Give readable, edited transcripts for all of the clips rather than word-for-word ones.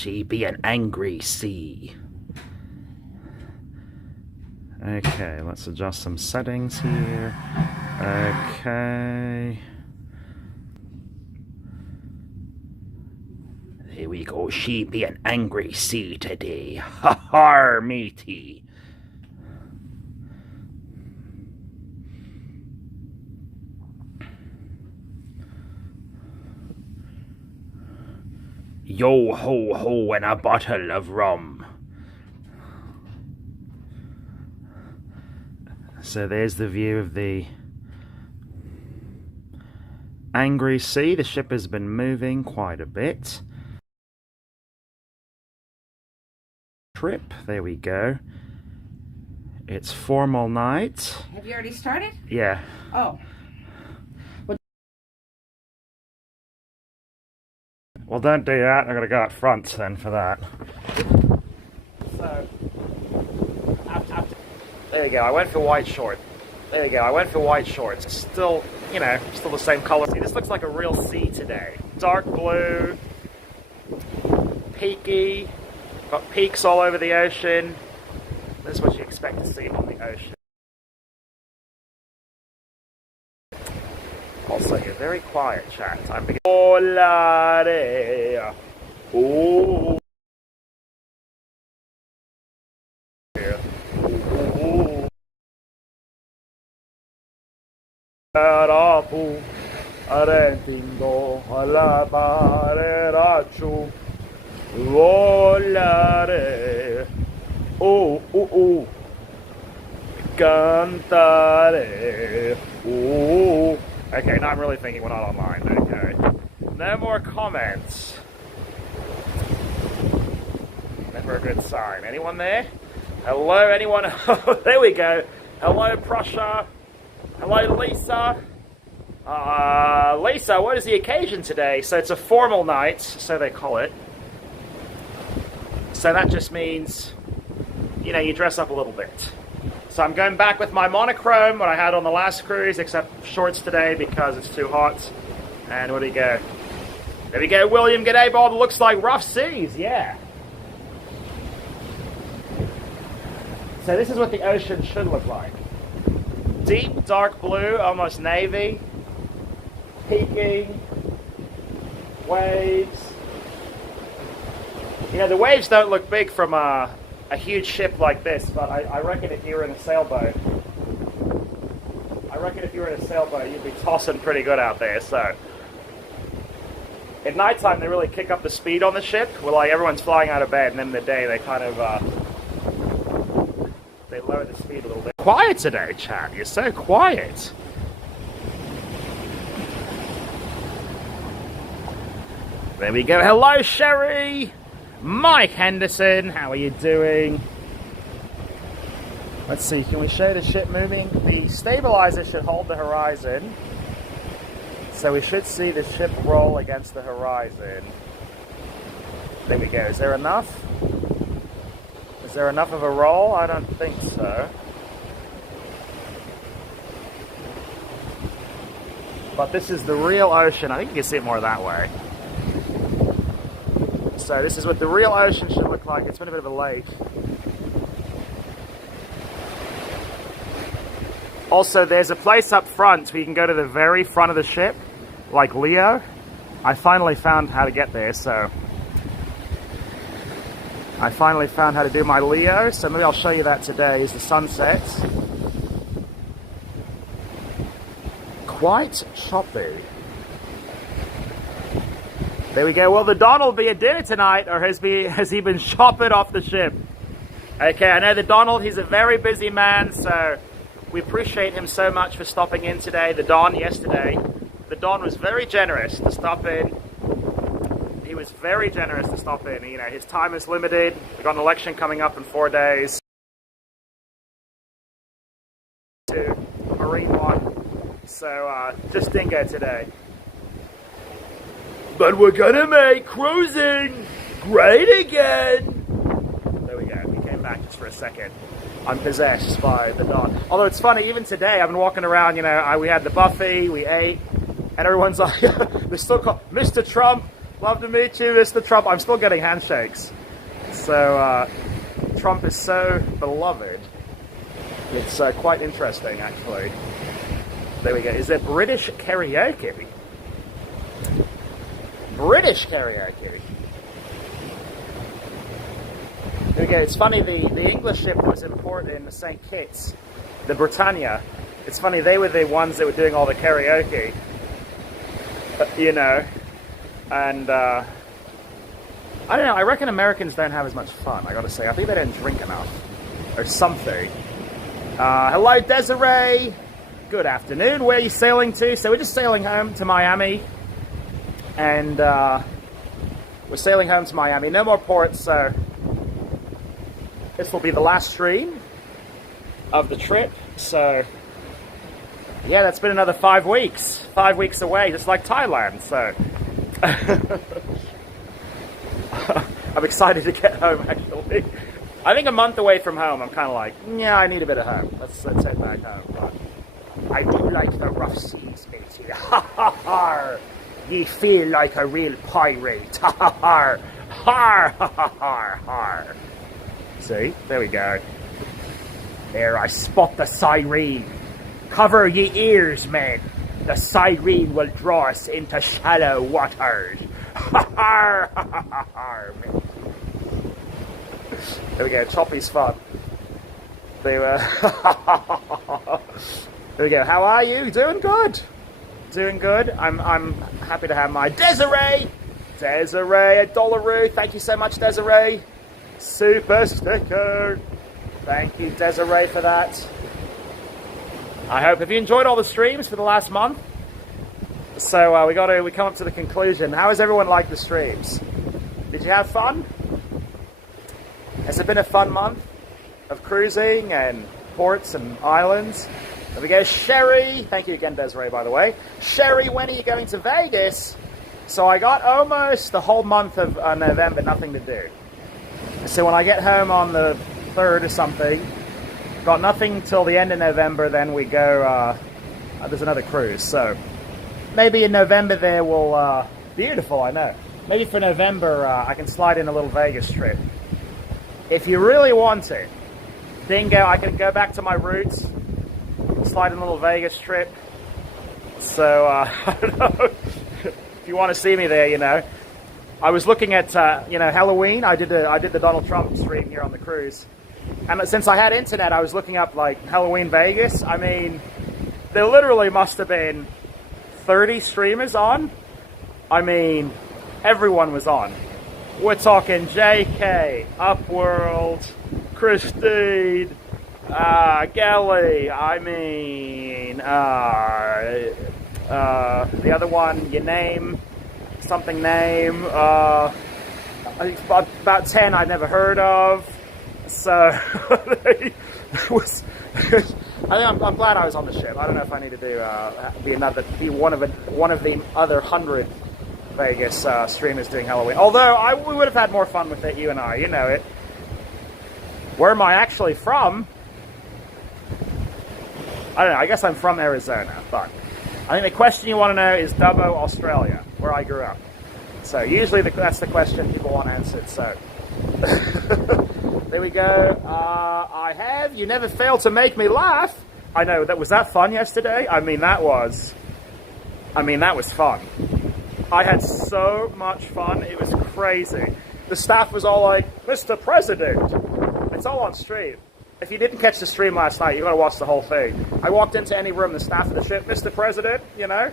she be an angry sea. Okay, let's adjust some settings here. Okay. Here we go. She be an angry sea today. Ha ha, matey. Yo ho ho and a bottle of rum. So there's the view of the angry sea. The ship has been moving quite a bit. Trip, there we go. It's formal night. Have you already started? Yeah. Oh. Well, don't do that. I'm gonna go up front then for that. So, there you go. I went for white shorts. There you go. I went for white shorts. Still, you know, still the same color. See, this looks like a real sea today. Dark blue, peaky, got peaks all over the ocean. This is what you expect to see on the ocean. Also, you're very quiet, chat. I'm beginning. Oh. Arapu, arentindo, alabare rachu, volare, cantare, Okay, now I'm really thinking we're not online. Okay. No more comments. Never a good sign. Anyone there? Hello, anyone? There we go. Hello, Prussia. Hello, Lisa. Lisa, what is the occasion today? So it's a formal night, so they call it. So that just means, you know, you dress up a little bit. So I'm going back with my monochrome, what I had on the last cruise, except shorts today because it's too hot. And where do we go? There we go, William. G'day, Bob. Looks like rough seas, yeah. So this is what the ocean should look like. Deep, dark blue, almost navy. Peaking. Waves. You know, the waves don't look big from a huge ship like this, but I reckon if you were in a sailboat, you'd be tossing pretty good out there. So at nighttime, they really kick up the speed on the ship. Well, like everyone's flying out of bed, and then in the day they kind of they lower the speed a little bit. Quiet today, chat. You're so quiet. There we go. Hello, Sherry. Mike Henderson, how are you doing? Let's see, can we show the ship moving? The stabilizer should hold the horizon. So we should see the ship roll against the horizon. There we go. Is there enough? Is there enough of a roll? I don't think so. But this is the real ocean. I think you can see it more that way. So this is what the real ocean should look like. It's been a bit of a lake. Also, there's a place up front where you can go to the very front of the ship, like Leo. I finally found how to get there, so I finally found how to do my Leo, so maybe I'll show you that today as the sun sets. Quite choppy. There we go. Well, the Don will be at dinner tonight, or has he been chopping off the ship? Okay, I know the Donald, he's a very busy man, so we appreciate him so much for stopping in today. The Don yesterday, the Don was very generous to stop in. He was very generous to stop in. You know, his time is limited. We've got an election coming up in 4 days. To Marine One. So, just Dingo today. But we're gonna make cruising great again. There we go. He came back just for a second. I'm possessed by the Don. Although it's funny, even today, I've been walking around, you know, we had the buffet, we ate, and everyone's like, they're still called Mr. Trump, Love to meet you, Mr. Trump. I'm still getting handshakes. So, Trump is so beloved. It's quite interesting, actually. There we go. Is there British karaoke? British karaoke. There we go. It's funny, the English ship was in port in St. Kitts, the Britannia. It's funny, they were the ones that were doing all the karaoke. You know. And, I don't know, I reckon Americans don't have as much fun, I gotta say. I think they don't drink enough. Or something. Hello, Desiree. Good afternoon. Where are you sailing to? So we're just sailing home to Miami. And we're sailing home to Miami. No more ports, so this will be the last stream of the trip. So, yeah, that's been another 5 weeks. 5 weeks away, just like Thailand, so. I'm excited to get home, actually. I think a month away from home, I'm kind of like, yeah, I need a bit of home. Let's head back home. But I do like the rough seas, matey. Ha ha ha! Ye feel like a real pirate. Ha ha ha! Har ha ha ha har! See? There we go. There, I spot the siren. Cover ye ears, men. The siren will draw us into shallow waters. Ha ha ha ha ha! There we go, Choppy's fun. There we go. How are you? Doing good. Doing good. I'm happy to have my Desiree. Desiree, a dollaroo. Thank you so much, Desiree. Super sticker. Thank you, Desiree, for that. I hope. Have you enjoyed all the streams for the last month? So we come up to the conclusion. How has everyone liked the streams? Did you have fun? Has it been a fun month of cruising and ports and islands? There we go. Sherry. Thank you again, Desiree, by the way. Sherry, when are you going to Vegas? So I got almost the whole month of November, nothing to do. So when I get home on the 3rd or something, got nothing till the end of November, then we go, there's another cruise. So maybe in November there will, beautiful, I know. Maybe for November I can slide in a little Vegas trip. If you really want it, Dingo, I can go back to my roots, slide in a little Vegas trip. So, I don't know, if you want to see me there, you know. I was looking at, Halloween. I did the Donald Trump stream here on the cruise. And since I had internet, I was looking up, like, Halloween Vegas. I mean, there literally must have been 30 streamers on. I mean, everyone was on. We're talking JK, Upworld, Christine, Gelly, I mean, the other one, your name, something name, I think about 10 I'd never heard of, so it was, I'm glad I was on the ship. I don't know if I need to be one of the other 100 Vegas streamers doing Halloween. Although we would have had more fun with it, you and I. You know it. Where am I actually from? I don't know. I guess I'm from Arizona, but I think the question you want to know is Dubbo, Australia, where I grew up. So usually that's the question people want answered. So there we go. I have. You never fail to make me laugh. I know. Was that fun yesterday? I mean, that was fun. I had so much fun, it was crazy. The staff was all like, Mr. President. It's all on stream. If you didn't catch the stream last night, you got to watch the whole thing. I walked into any room, the staff of the ship, Mr. President, you know.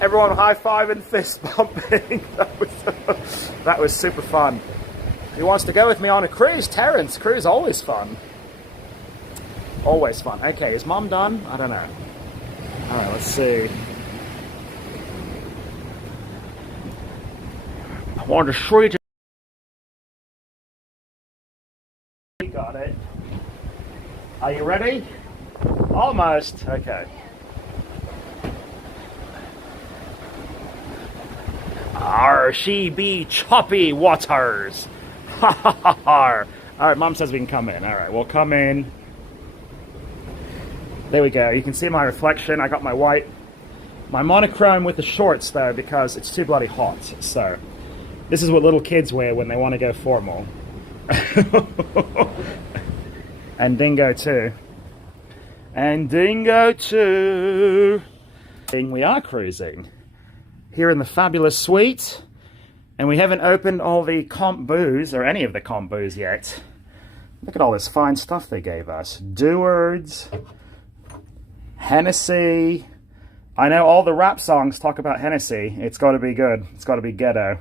Everyone high-fiving, fist bumping. That was super fun. Who wants to go with me on a cruise? Terrence, cruise always fun. Always fun. Okay, is Mom done? I don't know. All right, let's see. I wanted to show you. You got it. Are you ready? Almost. Okay. She be choppy waters. Ha ha ha ha. All right, Mom says we can come in. All right, we'll come in. There we go. You can see my reflection. I got my monochrome with the shorts though because it's too bloody hot. So This is what little kids wear when they want to go formal. And Dingo too. And Dingo too. We are cruising here in the fabulous suite, and we haven't opened all the comp booze, or any of the comp booze yet. Look at all this fine stuff they gave us. Dewards, Hennessy. I know all the rap songs talk about Hennessy. It's got to be good. It's got to be ghetto.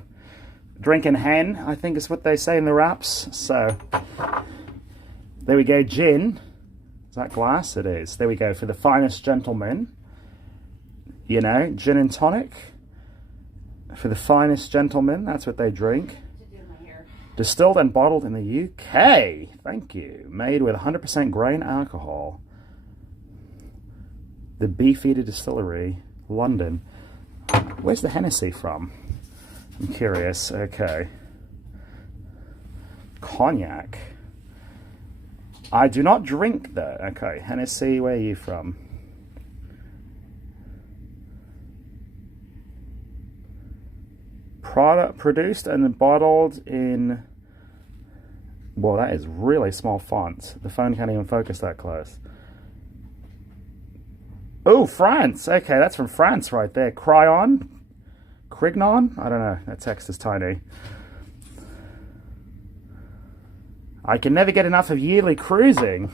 Drinking hen, I think is what they say in the raps. So, there we go. Gin. Is that glass? It is. There we go. For the finest gentlemen. You know, gin and tonic. For the finest gentlemen, that's what they drink. Distilled and bottled in the UK. Thank you. Made with 100% grain alcohol. The Beefeater Distillery, London. Where's the Hennessy from? I'm curious. Okay. Cognac. I do not drink though. Okay, Hennessy, where are you from? Produced and bottled in... Well, that is really small font. The phone can't even focus that close. Oh, France. Okay, that's from France right there. Crignon? I don't know. That text is tiny. I can never get enough of yearly cruising.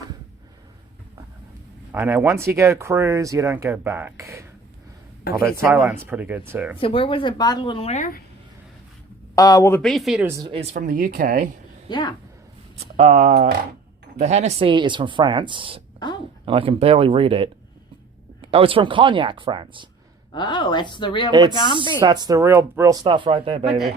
I know, once you go cruise, you don't go back. Okay, although Thailand's pretty good too. So where was it bottled and where? Well, the Beefeater is from the UK. Yeah. The Hennessy is from France. Oh. And I can barely read it. Oh, it's from Cognac, France. Oh, that's the real Macambi. That's the real stuff right there, baby.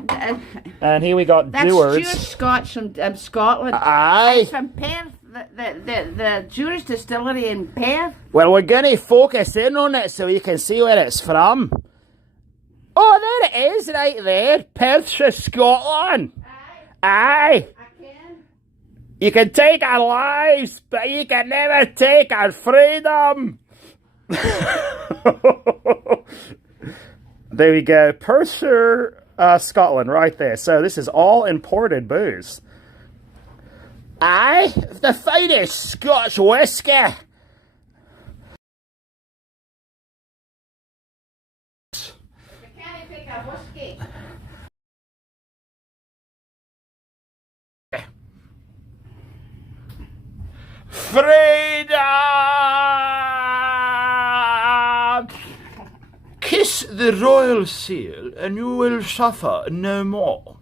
And here we got Dewards. That's Jewish Scotch from Scotland. Aye. It's from Perth, the Jewish distillery in Perth. Well, we're going to focus in on it so you can see where it's from. Oh, there it is, right there. Perthshire, Scotland. Aye. I can. You can take our lives, but you can never take our freedom. There we go. Perthshire, Scotland, right there. So this is all imported booze. Aye, the finest Scotch whiskey. Freedom! Kiss the royal seal and you will suffer no more.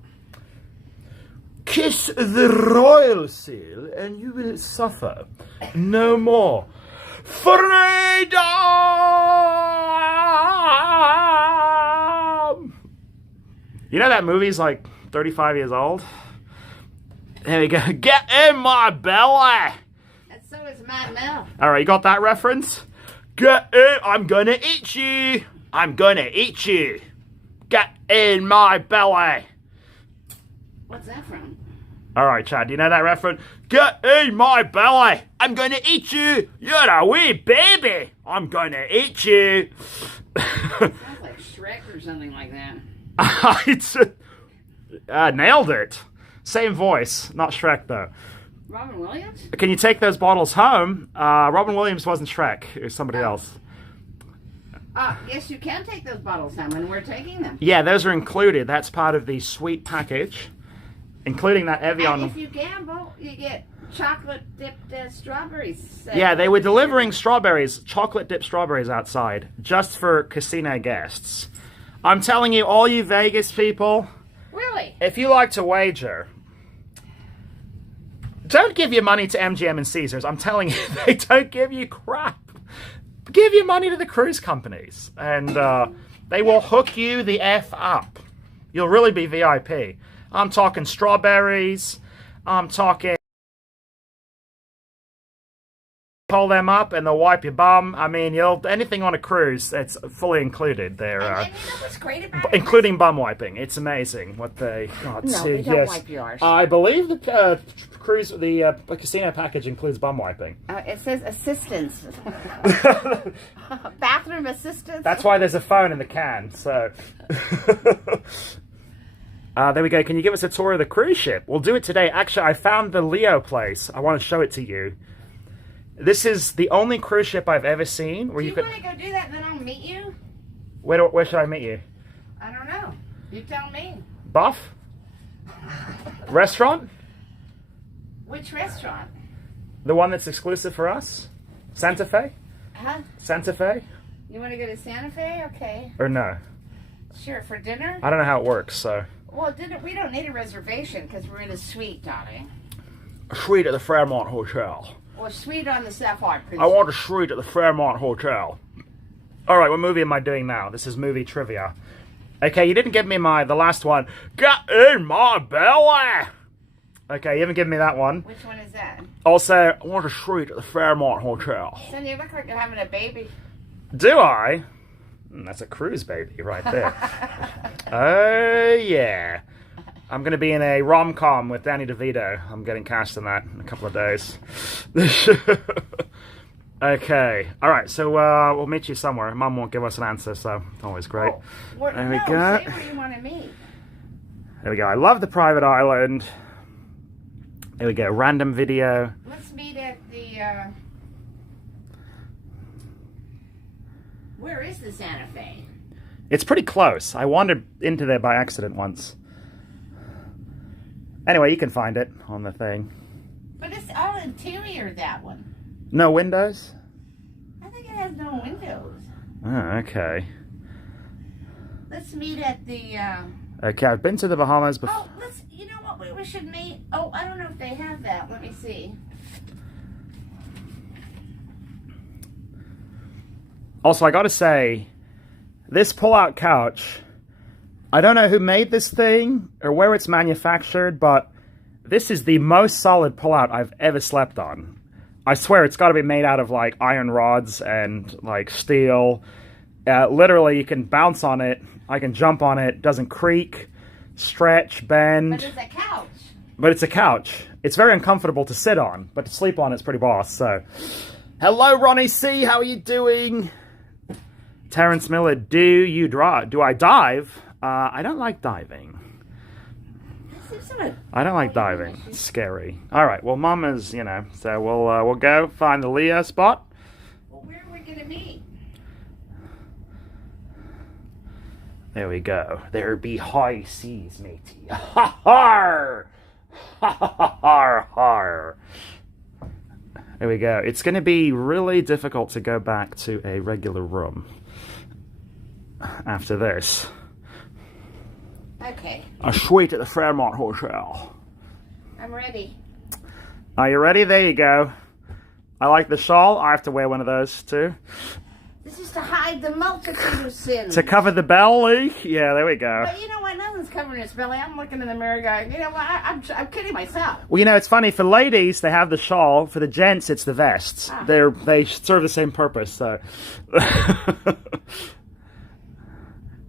Kiss the royal seal and you will suffer no more. Freedom! You know that movie's like 35 years old? There we go. Get in my belly! So is Mad Mel. Alright, you got that reference? Get in! I'm gonna eat you! I'm gonna eat you! Get in my belly! What's that from? Alright, Chad, do you know that reference? Get in my belly! I'm gonna eat you! You're a wee baby! I'm gonna eat you! Sounds like Shrek or something like that. Nailed it! Same voice, not Shrek though. Robin Williams? Can you take those bottles home? Robin Williams wasn't Shrek. It was somebody else. Yes, you can take those bottles home, and we're taking them. Yeah, those are included. That's part of the sweet package, including that Evian. And if you gamble, you get chocolate-dipped strawberries. Yeah, they were delivering strawberries, chocolate-dipped strawberries outside, just for casino guests. I'm telling you, all you Vegas people... Really? If you like to wager... Don't give your money to MGM and Caesars. I'm telling you, they don't give you crap. Give your money to the cruise companies, and they will hook you the F up. You'll really be VIP. I'm talking strawberries. I'm talking... Pull them up and they'll wipe your bum. I mean, anything on a cruise, it's fully included there. And you know what's great about it? Including bum wiping. It's amazing what they... No, they don't wipe yours. I believe the cruise, the casino package includes bum wiping. It says assistance. Bathroom assistance. That's why there's a phone in the can, so... There we go. Can you give us a tour of the cruise ship? We'll do it today. Actually, I found the Leo place. I want to show it to you. This is the only cruise ship I've ever seen where Do you you could... want to go do that and then I'll meet you? Where should I meet you? I don't know. You tell me. Buff? Restaurant? Which restaurant? The one that's exclusive for us? Santa Fe? Huh? Santa Fe? You want to go to Santa Fe? Okay. Or no? Sure, for dinner? I don't know how it works, so... Well, we don't need a reservation because we're in a suite, darling. A suite at the Fairmont Hotel. Well, suite on the Sapphire. I want a suite at the Fairmont Hotel. Alright, what movie am I doing now? This is movie trivia. Okay, you didn't give me the last one. Get in my belly! Okay, you haven't given me that one. Which one is that? Also, I want a suite at the Fairmont Hotel. Son, you look like you're having a baby. Do I? That's a cruise baby right there. Oh, yeah. I'm going to be in a rom-com with Danny DeVito. I'm getting cast in that in a couple of days. Okay. All right, so we'll meet you somewhere. Mum won't give us an answer, so always great. Oh, there we go. Say where you want to meet. There we go. I love the private island. There we go. Random video. Let's meet at the... Where is the Santa Fe? It's pretty close. I wandered into there by accident once. Anyway, you can find it on the thing. But it's all interior, that one. No windows? I think it has no windows. Oh, okay. Let's meet at the... Okay, I've been to the Bahamas before. Oh, you know what, we should meet... Oh, I don't know if they have that. Let me see. Also, I gotta say, this pull-out couch, I don't know who made this thing or where it's manufactured, but this is the most solid pull-out I've ever slept on. I swear it's got to be made out of, like, iron rods and, like, steel. Literally, you can bounce on it. I can jump on it. Doesn't creak, stretch, bend. But it's a couch. But it's a couch. It's very uncomfortable to sit on, but to sleep on it's pretty boss, so. Hello, Ronnie C. How are you doing? Terrence Miller, do I dive? I don't like diving. I don't like diving. It's scary. All right. Well, Mum is, so we'll go find the Leo spot. Well, where are we gonna meet? There we go. There be high seas, matey. Ha har! Ha ha har har! There we go. It's going to be really difficult to go back to a regular room after this. Okay. A suite at the Fairmont Hotel. I'm ready. Are you ready? There you go. I like the shawl. I have to wear one of those too. This is to hide the multitude of sins. To cover the belly? Yeah, there we go. But you know what? Nothing's covering his belly. I'm looking in the mirror going, you know what? I'm kidding myself. Well, it's funny. For ladies, they have the shawl. For the gents, it's the vests. Ah. They serve the same purpose, so...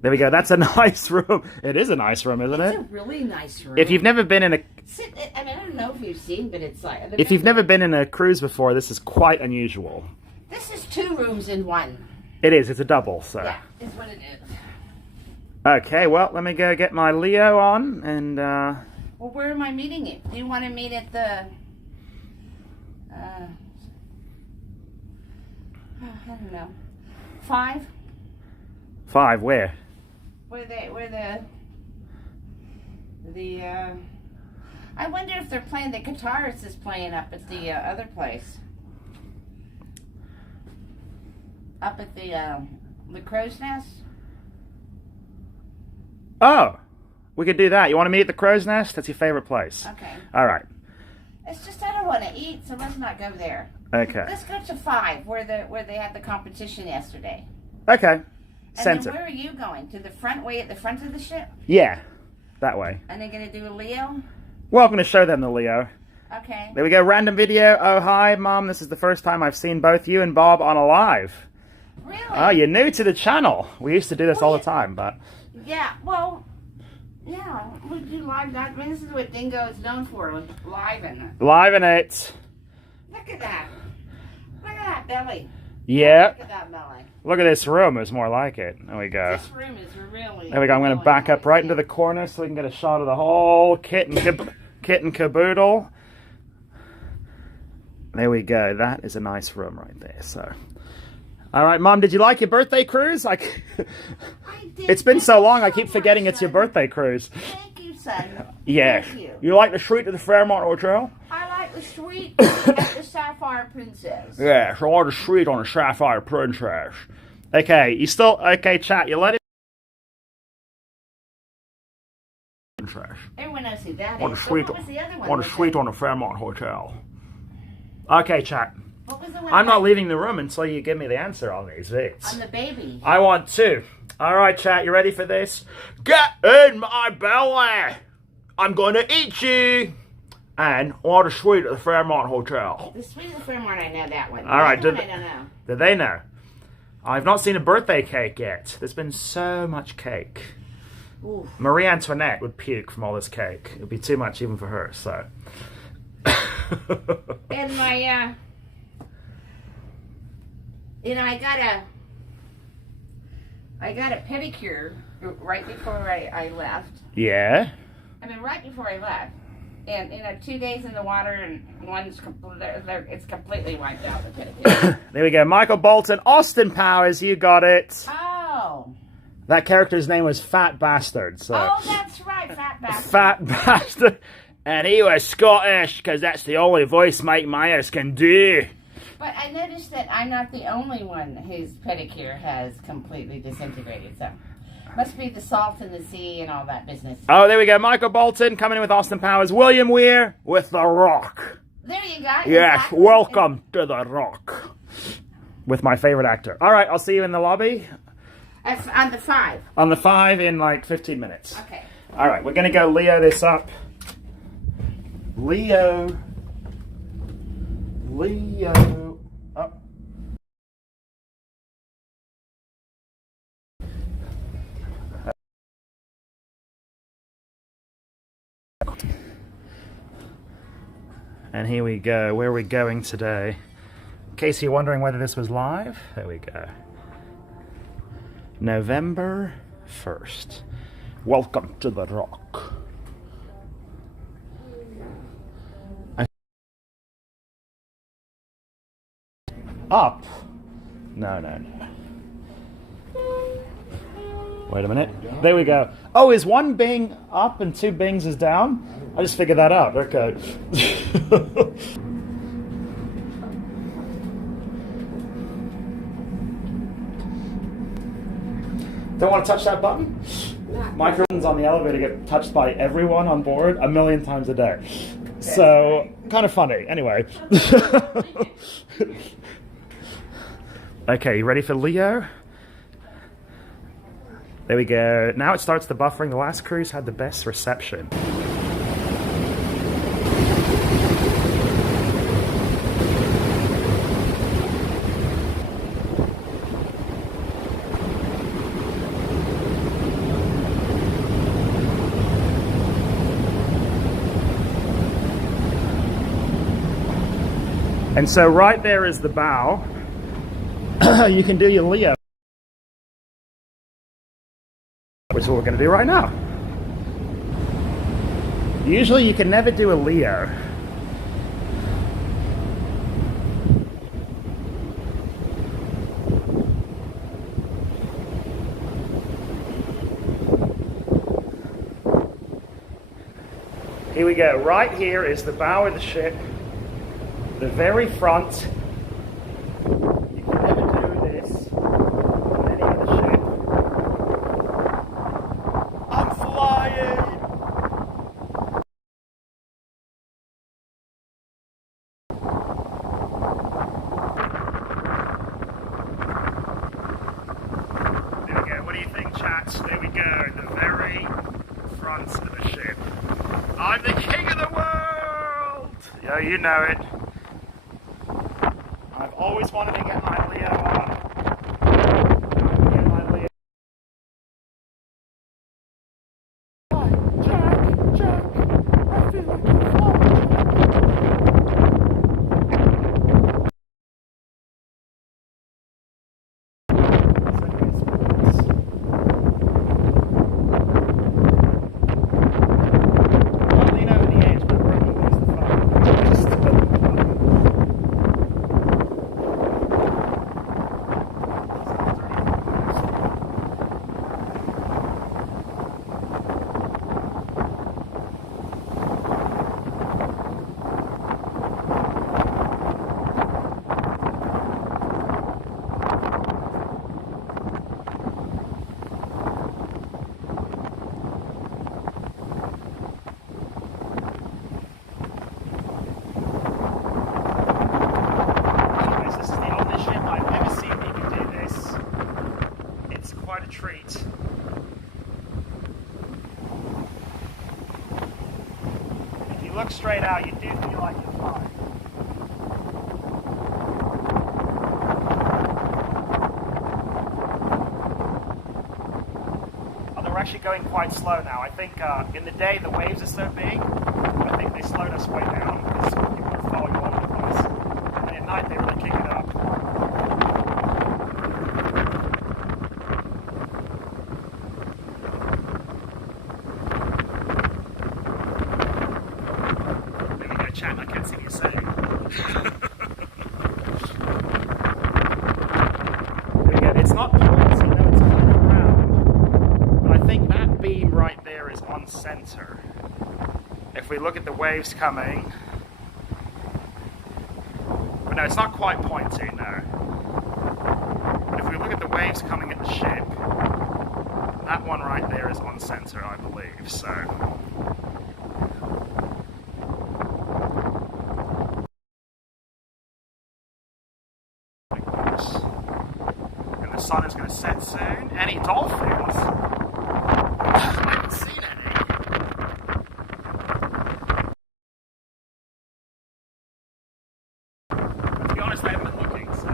There we go. That's a nice room. It is a nice room, isn't it? It's a really nice room. If you've never been in a... I don't know if you've seen, but it's like... If you've never been in a cruise before, this is quite unusual. This is 2 rooms in one. It is. It's a double, so... Yeah, it's what it is. Okay, well, let me go get my Leo on, and... Well, where am I meeting you? Do you want to meet at the... I don't know. 5? 5, where? Where the I wonder if they're playing, the guitarist is playing up at the other place. Up at the Crow's Nest. Oh! We could do that. You want to meet at the Crow's Nest? That's your favorite place. Okay. Alright. It's just I don't want to eat, so let's not go there. Okay. Let's go to 5, where they had the competition yesterday. Okay. And Center. then where are you going? To the front, way at the front of the ship? Yeah. That way. And they're going to do a Leo? Well, I'm going to show them the Leo. Okay. There we go. Random video. Oh, hi, Mom. This is the first time I've seen both you and Bob on a live. Really? Oh, you're new to the channel. We used to do this all the time, but... Yeah, well... Yeah, we do live. I mean, this is what Dingo is known for, live in. Live in it. Look at that. Look at that belly. Yeah. Look at that belly. Look at this room. It's more like it. There we go. This room is really. There we go. I'm going to back up right into the corner so we can get a shot of the whole kit and caboodle. There we go. That is a nice room right there. So, all right, Mom, did you like your birthday cruise? I did. It's been so long, I keep forgetting it's your birthday cruise. Thank you, son. Yeah. Thank you. You like the suite at the Fairmont Hotel? I like the suite at the Sapphire Princess. Yeah, so I want a suite on the Sapphire Princess. Okay, you still... Okay, chat, you let it... Princess. Everyone knows who that On is. a So suite, what was the other one? on a suite on the Fairmont Hotel. Okay, chat. What was the one? I'm not leaving the room until you give me the answer on these vids. On the baby. I want to. All right, chat, you ready for this? Get in my belly! I'm gonna eat you! And on a suite at the Fairmont Hotel. The suite of the Fairmont, I know that one. All right, That one I don't know. Did they know? I've not seen a birthday cake yet. There's been so much cake. Oof. Marie Antoinette would puke from all this cake. It would be too much even for her, so. And my, I got a pedicure right before I left. Yeah? I mean, right before I left. And, 2 days in the water, and it's completely wiped out, the pedicure. There we go. Michael Bolton, Austin Powers, you got it. Oh. That character's name was Fat Bastard. So. Oh, that's right, Fat Bastard. Fat Bastard. And he was Scottish, because that's the only voice Mike Myers can do. But I noticed that I'm not the only one whose pedicure has completely disintegrated, so... Must be the salt in the sea and all that business. Oh, there we go. Michael Bolton coming in with Austin Powers. William Weir with The Rock. There you go. Yes, Exactly. welcome to The Rock. With my favorite actor. All right, I'll see you in the lobby. On the 5. On the 5 in like 15 minutes. Okay. All right, we're going to go Leo this up. Leo. Up. And here we go. Where are we going today? In case you're wondering whether this was live, there we go. November 1st. Welcome to The Rock. Up? No. Wait a minute. There we go. Oh, is one Bing up and 2 Bings is down? I just figured that out. Okay. Don't want to touch that button? Microphones on the elevator get touched by everyone on board 1,000,000 times a day. So, kind of funny. Anyway. Okay, you ready for Leo? There we go. Now it starts the buffering. The last cruise had the best reception. And so right there is the bow. You can do your Leo. Which is what we're going to do right now. Usually you can never do a Leo. Here we go. Right here is the bow of the ship. The very front. You can never do this on any other ship. I'm flying! There we go. What do you think, chat? There we go. The very front of the ship. I'm the king of the world! Yeah, you know it. I've always wanted to get my Leo on. Get my Leo. Jack, I feel like I'm flying. straight out, you do feel like you're flying. Oh, they're actually going quite slow now. I think in the day the waves are so big, I think they slowed us way down because you want to follow you all over the place. And at night they really kick it up. Chat, I can't see what you're saying. There we go. It's not pointy, no, it's coming around. But I think that beam right there is on center. If we look at the waves coming. But no, it's not quite pointy, no. But if we look at the waves coming at the ship, that one right there is on center, I believe. So. And the sun is going to set soon. Any dolphins? I haven't seen any. To be honest, I haven't been looking, so.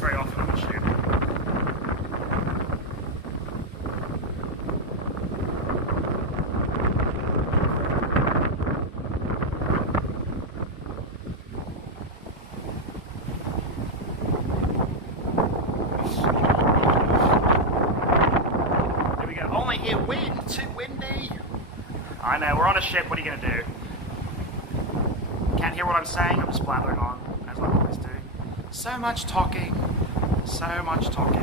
Very often on the ship. There we go. Only hear wind, too windy. I know, we're on a ship, what are you going to do? Can't hear what I'm saying, I'm just blathering on, as I always do. So much talking. So much talking.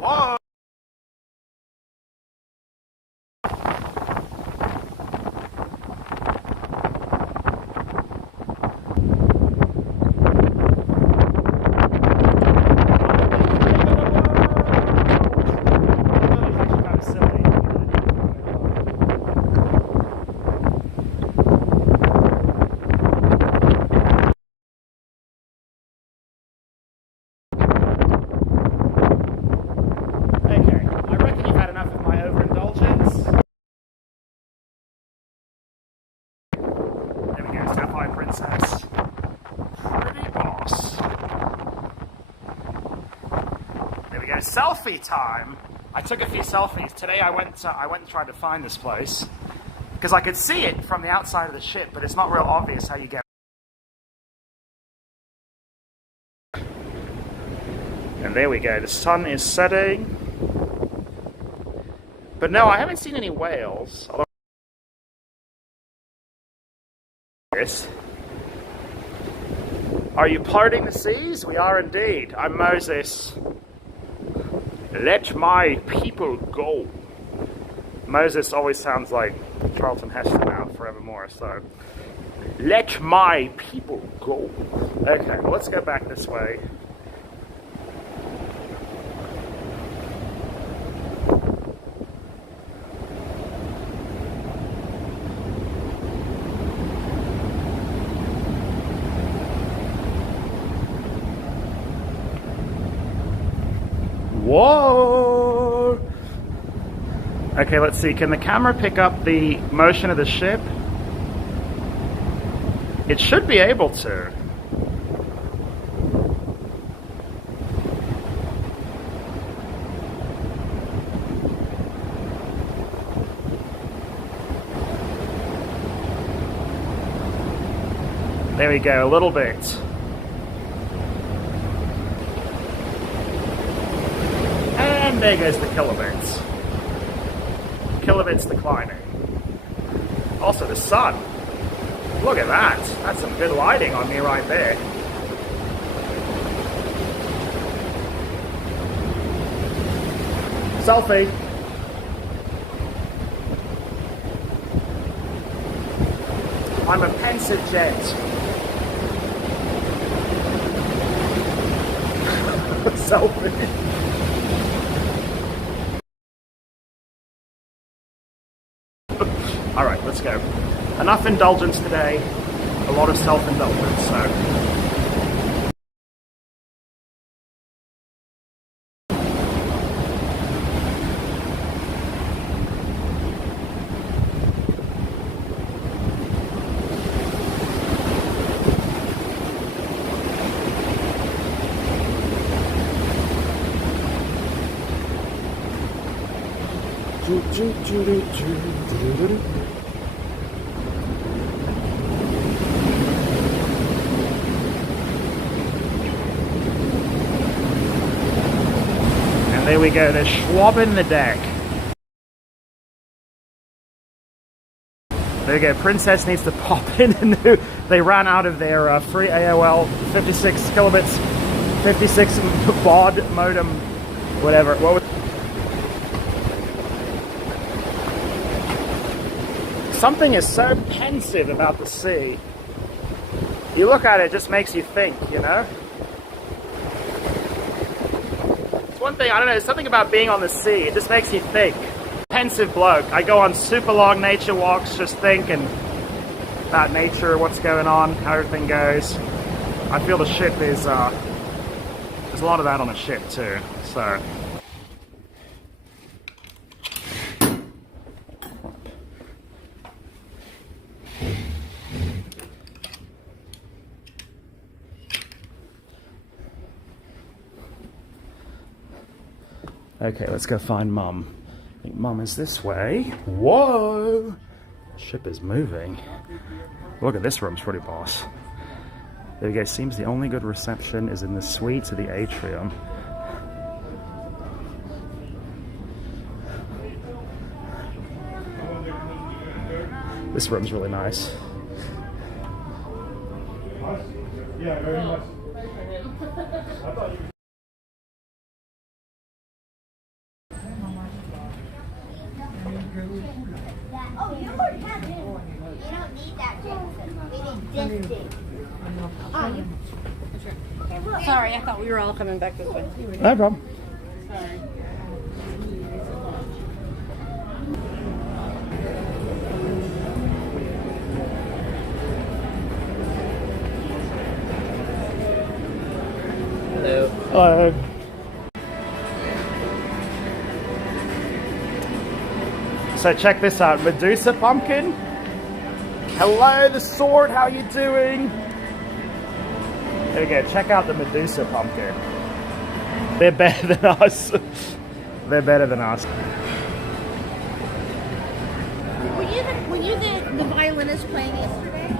Whoa! Sapphire Princess. Pretty boss. There we go. Selfie time. I took a few selfies. Today I went and tried to find this place because I could see it from the outside of the ship, but it's not real obvious how you get. And there we go. The sun is setting. But no, I haven't seen any whales. Although are you parting the seas? We are indeed. I'm Moses. Let my people go. Moses always sounds like Charlton Heston now, forevermore, so. Let my people go. Okay, well, let's go back this way. Whoa! Okay, let's see. Can the camera pick up the motion of the ship? It should be able to. There we go, a little bit. And there goes the kilobits. Kilobits declining. Also the sun. Look at that. That's some good lighting on me right there. Selfie. I'm a pensive jet. Selfie. All right, let's go. Enough indulgence today. A lot of self-indulgence, so. And there we go, they're schwabbing the deck. There we go, Princess needs to pop in and they ran out of their free AOL 56 kilobits, 56 baud modem, whatever. What was something is so pensive about the sea. You look at it, it just makes you think, you know? It's one thing, I don't know, there's something about being on the sea, it just makes you think. Pensive bloke. I go on super long nature walks just thinking about nature, what's going on, how everything goes. I feel the ship is, there's a lot of that on a ship too, so. Okay, let's go find Mum. I think Mum is this way. Whoa! Ship is moving. Look at this room's pretty boss. There we go, seems the only good reception is in the suites of the atrium. This room's really nice. Yeah, very much. Oh, you already have it. You don't need that, Jason. We need this thing. Sorry, I thought we were all coming back this way. No problem. Sorry. Hello. Hello. So check this out, Medusa pumpkin. Hello, the sword, how you doing? There we go, check out the Medusa pumpkin. They're better than us. They're better than us. Were you the violinist playing yesterday?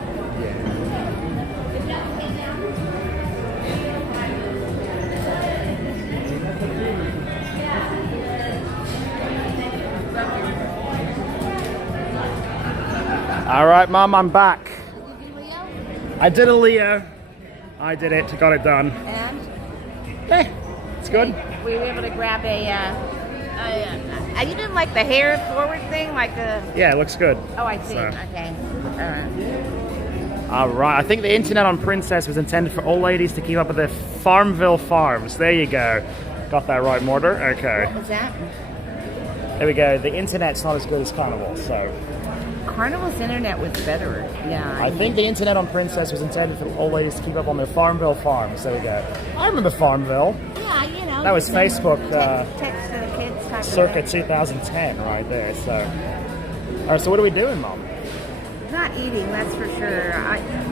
All right, Mum, I'm back. I did a Leo. I did it, got it done. And? Hey, it's good. Were you able to grab you didn't like the hair forward thing? Like the... Yeah, it looks good. Oh, I see. So. Okay. All right, I think the internet on Princess was intended for old ladies to keep up with their Farmville farms. There you go. Got that right, Mortar? Okay. What was that? There we go. The internet's not as good as Carnival, so... Carnival's internet was better. Yeah. I think the internet on Princess was intended for old ladies to keep up on their Farmville farms. There we go. I remember Farmville. Yeah, you know. That was Facebook Text to the kids type circa of 2010 right there. So, all right. So what are we doing, Mom? Not eating, that's for sure.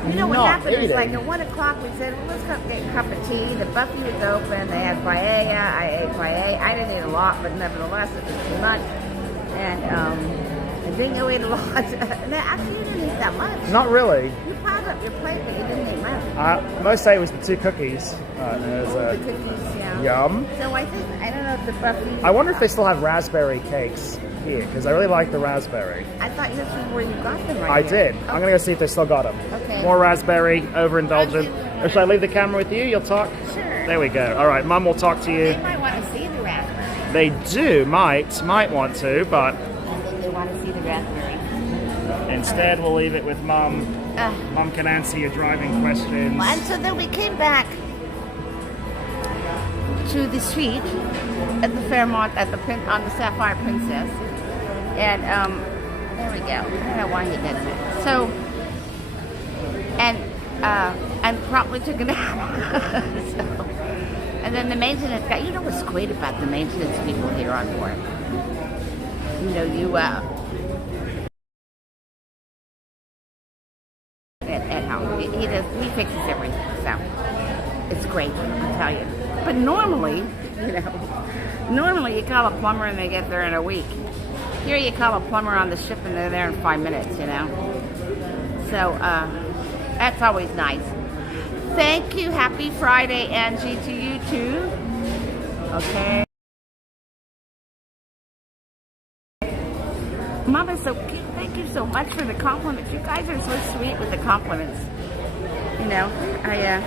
You know what Not happened is eating. like at 1 o'clock we said, well, let's go get a cup of tea. The buffet was open. They had paella. I ate paella. I didn't eat a lot, but nevertheless it was too much. And Dingo ate a lot. No, actually, you didn't eat that much. Not really. You piled up your plate, but you didn't eat much. Most say it was the 2 cookies. There's The cookies, yeah. yum. So I think, I don't know if the buffet... I wonder if they still have raspberry cakes here, because I really like the raspberry. I thought this was where you got them right I here. did. I'm going to go see if they still got them. Okay. More raspberry, overindulgent. Or should I leave the camera with you? You'll talk? Sure. There we go. All right, Mum will talk to you. They might want to see the raspberry. They do, might want to, but I think they want to see the raspberry. instead we'll leave it with Mum. Mum can answer your driving questions. And so then we came back to the suite at the Fairmont on the Sapphire Princess, and there we go. I don't know why he did it. So and probably took a nap. So, and then the maintenance guy. You know what's great about the maintenance people here on board? You know, at home. He fixes everything, so it's great, I'll tell you. But normally you call a plumber and they get there in a week. Here you call a plumber on the ship and they're there in 5 minutes, you know. So that's always nice. Thank you. Happy Friday, Angie, to you too. Okay. Mama's so cute. Thank you so much for the compliments. You guys are so sweet with the compliments. You know, I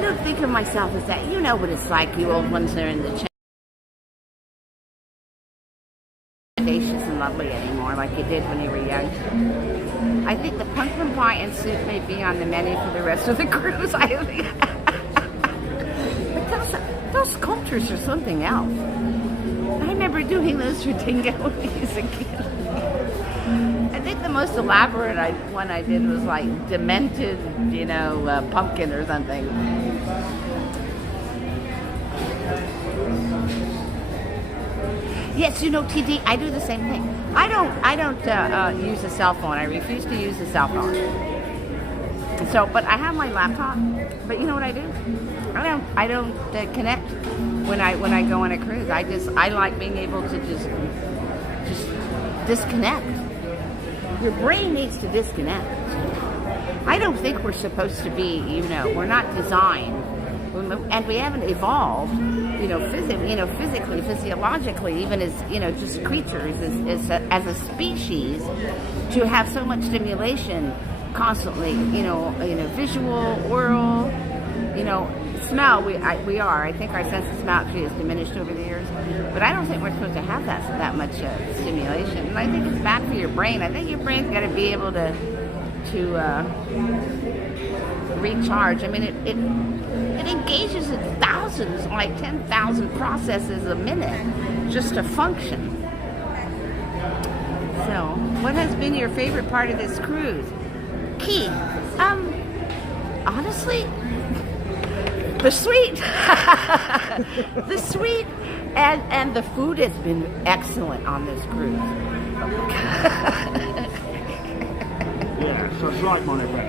don't think of myself as that. You know what it's like, you old ones are in the audacious and lovely anymore, like you did when you were young. I think the pumpkin pie and soup may be on the menu for the rest of the cruise. I think. But those sculptures are something else. I remember doing those for Dingo when he was a kid. I think the most elaborate one I did was like demented, pumpkin or something. Yes, TD, I do the same thing. I don't use a cell phone. I refuse to use a cell phone. So, but I have my laptop. But you know what I do? I don't connect when I go on a cruise. I like being able to just disconnect. Your brain needs to disconnect. I don't think we're supposed to be, we're not designed, and we haven't evolved, physically, physiologically, even as, just creatures, as a species, to have so much stimulation constantly, visual, oral, smell. We are. I think our sense of smell actually has diminished over the years, but I don't think we're supposed to have that much stimulation. And I think it's bad for your brain. I think your brain's got to be able to recharge. I mean, it engages in thousands, like 10,000 processes a minute, just to function. So, what has been your favorite part of this cruise? Keith, honestly, the suite. The suite and the food has been excellent on this cruise. Yeah, so it's right, Monica.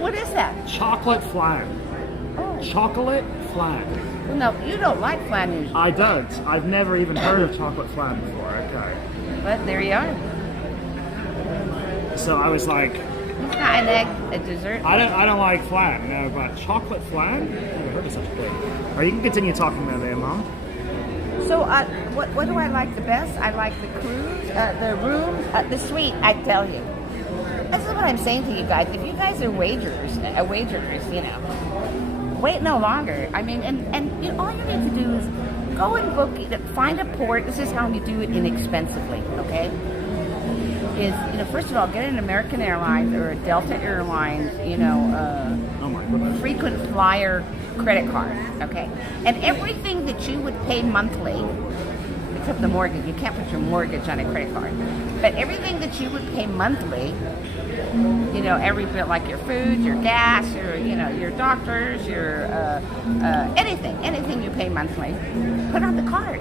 What is that? Chocolate flan. Oh. Chocolate flan. No, you don't like flan usually. I don't. I've never even heard of chocolate flan before. Okay. But there you are. So I was like, It's not an egg, a dessert. I don't like flan, no, but chocolate flan? I've never heard of such a thing. All right, you can continue talking there, Mom. So, what do I like the best? I like the cruise, the rooms, the suite. I tell you, this is what I'm saying to you guys. If you guys are wagers, wait no longer. I mean, and all you need to do is go and book, find a port. This is how you do it inexpensively, okay? Is, first of all, get an American Airlines or a Delta Airlines, frequent flyer credit card, okay? And everything that you would pay monthly, except the mortgage, you can't put your mortgage on a credit card, but everything that you would pay monthly, every bit, like your food, your gas, your doctors, your anything you pay monthly, put on the card.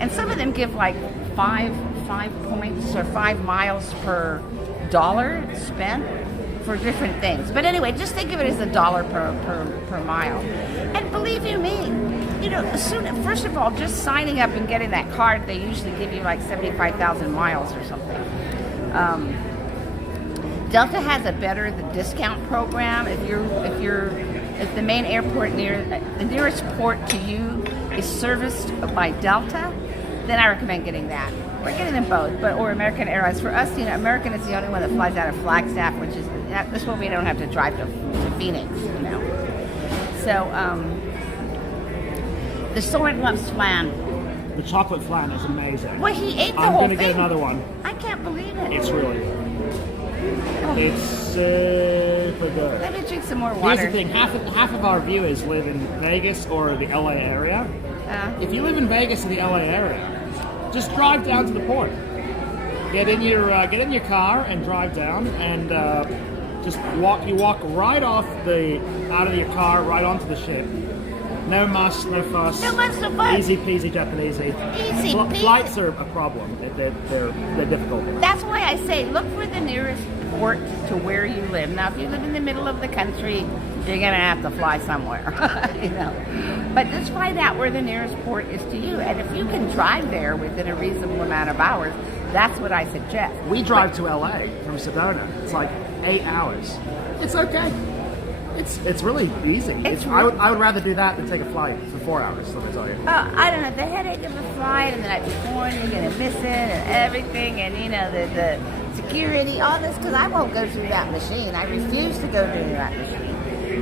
And some of them give like 5 points or 5 miles per dollar spent for different things. But anyway, just think of it as $1 per mile. And believe you me, you know, first of all, just signing up and getting that card, they usually give you like 75,000 miles or something. Delta has a better discount program. If the main airport the nearest port to you is serviced by Delta, then I recommend getting that. We're getting them both, or American Airlines. For us, you know, American is the only one that flies out of Flagstaff, which is this way we don't have to drive to Phoenix, you know. So, the Soren loves flan. The chocolate flan is amazing. Well, he ate the I'm whole gonna thing. get another one. I can't believe it. It's really good. It's super good. Let me drink some more water. Here's the thing: half of our viewers live in Vegas or the LA area. If you live in Vegas or the LA area, just drive down to the port. Get in your car and drive down, and just walk. You walk right out of your car, right onto the ship. No muss, no fuss. No muss, no fuss. Easy peasy Japanesey. Easy peasy. Flights are a problem. They're difficult. That's why I say look for the nearest port to where you live. Now, if you live in the middle of the country, you're gonna have to fly somewhere, you know. But just find out where the nearest port is to you, and if you can drive there within a reasonable amount of hours, that's what I suggest. We drive to LA from Sedona. It's like 8 hours. It's okay. It's really easy. I would rather do that than take a flight for 4 hours. Let me tell you. I don't know, the headache of the flight and the night before, and you're gonna miss it and everything, and you know the security, all this, because I won't go through that machine. I refuse to go through that machine.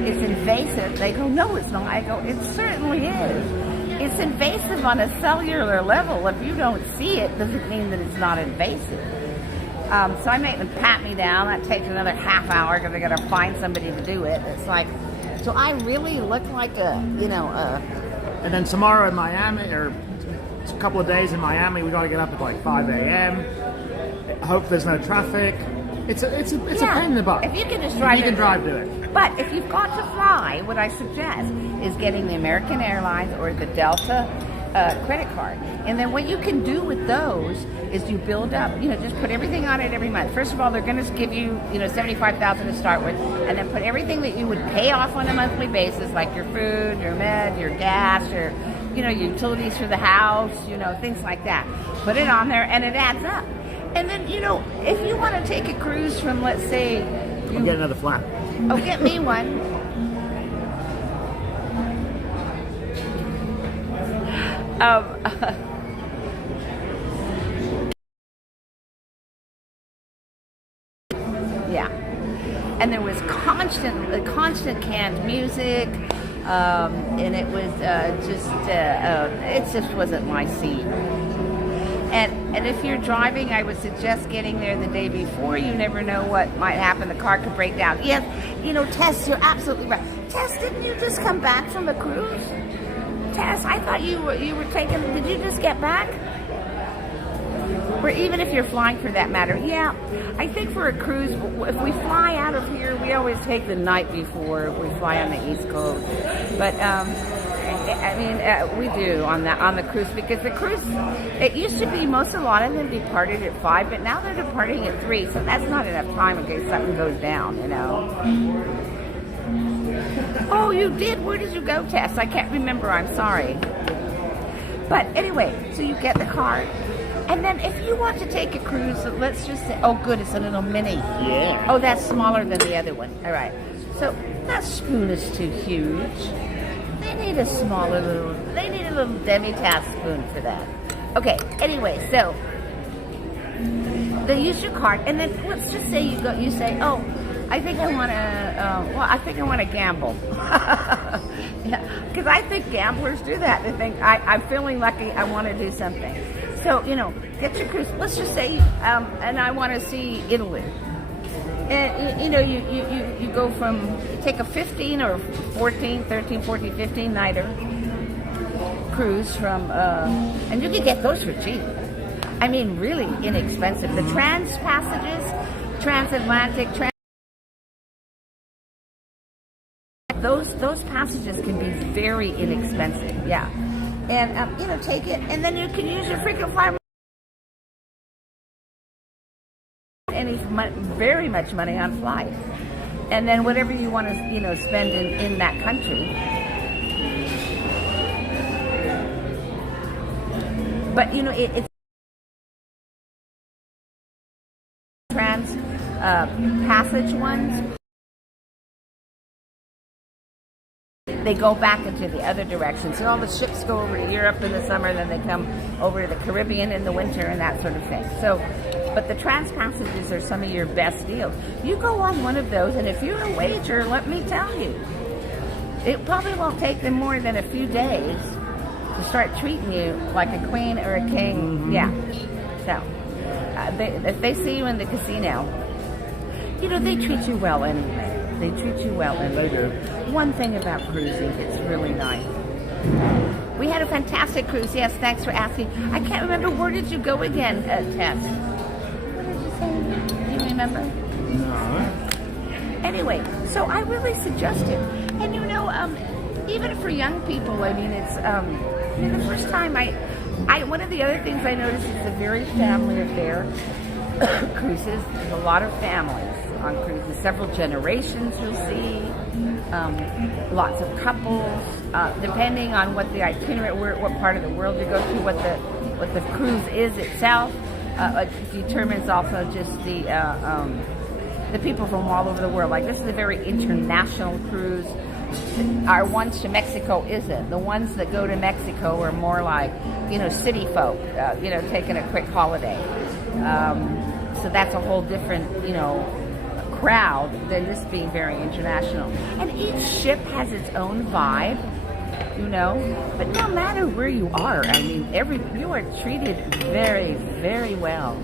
It's invasive. They go, no, it's not. I go, it certainly is. It's invasive on a cellular level. If you don't see it, doesn't mean that it's not invasive. So I make them pat me down. That takes another half hour because I got to find somebody to do it. It's like, so I really look like And then tomorrow in Miami, or a couple of days in Miami, we got to get up at like 5 a.m. Hope there's no traffic. It's a pain in the butt. If you can just drive, you can drive, do it. But if you've got to fly, what I suggest is getting the American Airlines or the Delta credit card. And then what you can do with those is you build up, you know, just put everything on it every month. First of all, they're going to give you, you know, $75,000 to start with, and then put everything that you would pay off on a monthly basis, like your food, your med, your gas, your, you know, utilities for the house, you know, things like that. Put it on there, and it adds up. And then, you know, if you want to take a cruise from, let's say, I'll get another flat. Oh, get me one. Yeah. And there was constant canned music, and it was it just wasn't my scene. And if you're driving, I would suggest getting there the day before. You never know what might happen. The car could break down. Yes, you know, Tess, you're absolutely right. Tess, didn't you just come back from a cruise? Tess, I thought you were taking. Did you just get back? Or even if you're flying for that matter. Yeah, I think for a cruise, if we fly out of here, we always take the night before if we fly on the East Coast. But I mean, we do on the cruise, because the cruise, it used to be a lot of them departed at 5, but now they're departing at 3, so that's not enough time in case something goes down, you know. Oh, you did? Where did you go, Tess? I can't remember. I'm sorry. But anyway, so you get the card. And then if you want to take a cruise, let's just say, oh good, it's a little mini. Yeah. Oh, that's smaller than the other one. All right. So that spoon is too huge. They need a little demi-tasse spoon for that. Okay, anyway, so they use your card, and then let's just say you say, oh, I think I want to gamble. Yeah, because I think gamblers do that. They think, I'm feeling lucky, I want to do something. So, you know, get your cruise. Let's just say, and I want to see Italy. And, you know, you go from, you take a 15 or 14 nighter cruise from, and you can get those for cheap. I mean, really inexpensive. The trans passages, transatlantic, those passages can be very inexpensive, yeah. And, you know, take it, and then you can use your frequent flyer. Very much money on flights, and then whatever you want to, you know, spend in that country, But you know, it's trans passage ones. They go back into the other direction. So all the ships go over to Europe in the summer, and then they come over to the Caribbean in the winter, and that sort of thing. So, but the trans passages are some of your best deals. You go on one of those, and if you're a wager, let me tell you, it probably won't take them more than a few days to start treating you like a queen or a king. Yeah. So, if they see you in the casino, you know, they treat you well anyway. They treat you well anyway. They do. One thing about cruising, it's really nice. We had a fantastic cruise. Yes, thanks for asking. I can't remember, where did you go again, Tess? What did you say? Do you remember? No. Anyway, so I really suggest it. And you know, even for young people, I mean, it's you know, the first time one of the other things I noticed is a very family affair. Cruises, there's a lot of families on cruises, several generations you'll see, lots of couples, depending on what the itinerary, what part of the world you go to, what the cruise is itself, determines also just the people from all over the world. Like, this is a very international cruise. Our ones to Mexico isn't. The ones that go to Mexico are more like, you know, city folk, you know, taking a quick holiday. So that's a whole different, you know, crowd than this being very international. And each ship has its own vibe, you know. But no matter where you are, I mean, you are treated very, very well.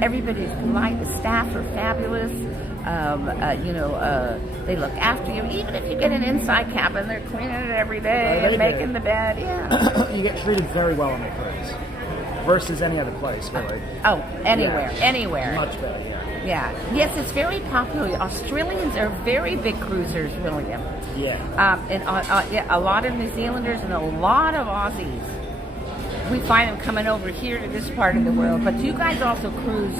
Everybody's polite. The staff are fabulous. You know, they look after you. Even if you get an inside cabin, they're cleaning it every day and making the bed. Yeah. You get treated very well on the cruise versus any other place, really. Oh, anywhere. Much better, yeah. Yeah. Yes, it's very popular. Australians are very big cruisers, William. Yeah. And yeah, a lot of New Zealanders and a lot of Aussies. We find them coming over here to this part of the world. But you guys also cruise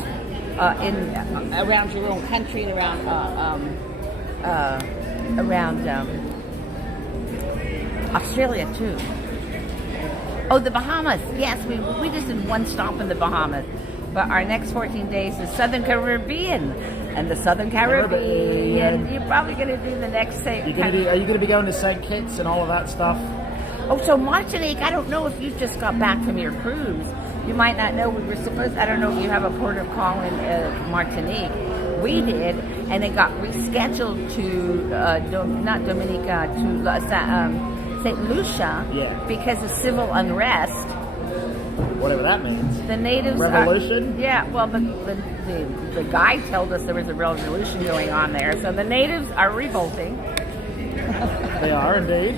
around your own country and around Australia too. Oh, the Bahamas. Yes, we just did one stop in the Bahamas. But our next 14 days is Southern Caribbean. And the Southern Caribbean, you're probably going to do the next thing. Are you going to be going to St. Kitts and all of that stuff? Oh, so Martinique, I don't know if you just got back from your cruise. You might not know we were supposed, I don't know if you have a port of call in Martinique. We did, and it got rescheduled to, not Dominica, to St. Lucia, because of civil unrest. Whatever that means. The natives revolution? Well, the guide told us there was a revolution going on there. So the natives are revolting. They are indeed.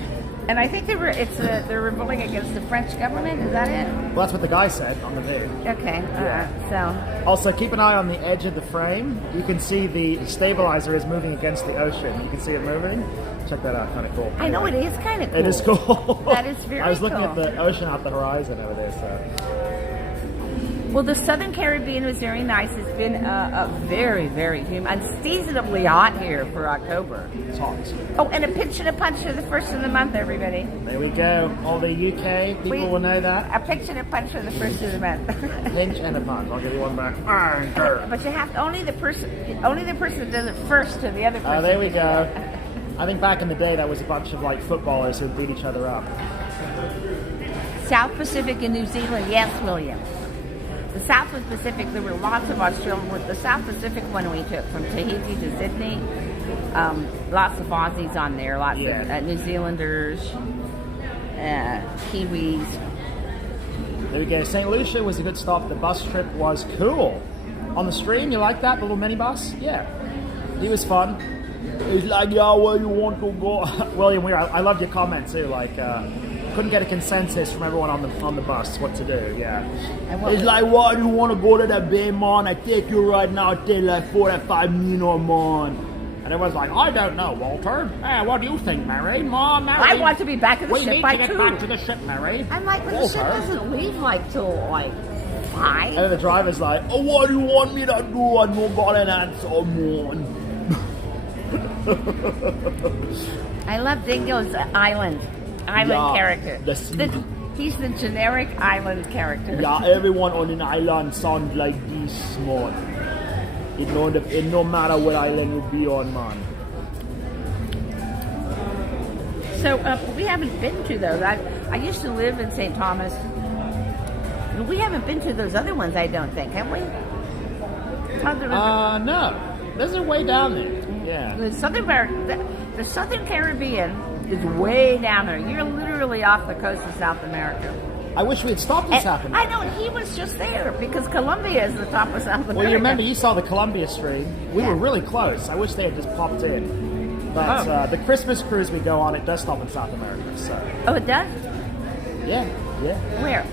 And I think they're revolting against the French government. Is that it? Well, that's what the guy said on the video. Okay. So. Also, keep an eye on the edge of the frame. You can see the stabilizer is moving against the ocean. You can see it moving. Check that out. Kind of cool. I know, it is kind of cool. It is cool. That is very cool. I was looking at the ocean out the horizon over there, so. Well, the Southern Caribbean was very nice. It's been very, very humid, unseasonably hot here for October. It's hot. Oh, and a pinch and a punch for the first of the month, everybody. There we go. All the UK people will know that. A pinch and a punch for the first of the month. Pinch and a punch. I'll give you one back. But you have only the person that does it first to the other person. Oh, there we go. I think back in the day that was a bunch of like footballers who beat each other up. South Pacific and New Zealand, yes, William. The South Pacific, there were lots of Australians. The South Pacific one we took from Tahiti to Sydney, lots of Aussies on there, lots of New Zealanders, Kiwis. There we go. St. Lucia was a good stop. The bus trip was cool. On the stream, you like that? The little minibus? Yeah. He was fun. He's like, yeah, where you want to go? William, I loved your comment too. Like, couldn't get a consensus from everyone on the bus what to do. Yeah. It's like, why do you want to go to that bay, man? I take you right now. Take like 45 minutes, man. And everyone's like, I don't know, Walter. Hey, what do you think, Mary? Mom, Mary? I want to be back at the ship by 2. We need to get back to the ship, Mary. I'm like, but the ship doesn't leave like till like 5. And the driver's like, oh, what do you want me to do? I don't got an answer, man. I love Dingo's island character. He's the generic island character. Yeah, everyone on an island sounds like this smart. It no matter what island you be on, man. So we haven't been to those. I used to live in St. Thomas. We haven't been to those other ones, I don't think, have we? No. Those are way down there. Yeah. The Southern Caribbean is way down there. You're literally off the coast of South America. I wish we had stopped in South America. I know, he was just there because Colombia is the top of South America. Well, you remember you saw the Columbia stream. We were really close. I wish they had just popped in. But the Christmas cruise we go on, it does stop in South America. So. Oh, it does? Yeah. Where?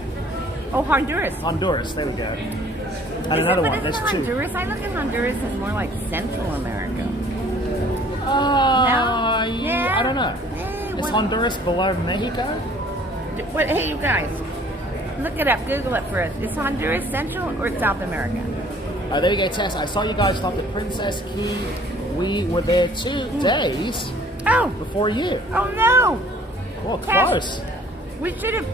Oh, Honduras. Honduras, there we go. And another one, there's two. Honduras? I look at Honduras as more like Central America. Yeah, I don't know. Is Honduras below Mexico? Hey, you guys, look it up. Google it for us. Is Honduras Central or South America? There you go, Tess. I saw you guys stop at Princess Key. We were there 2 days before you. Oh no! Well, close. We should have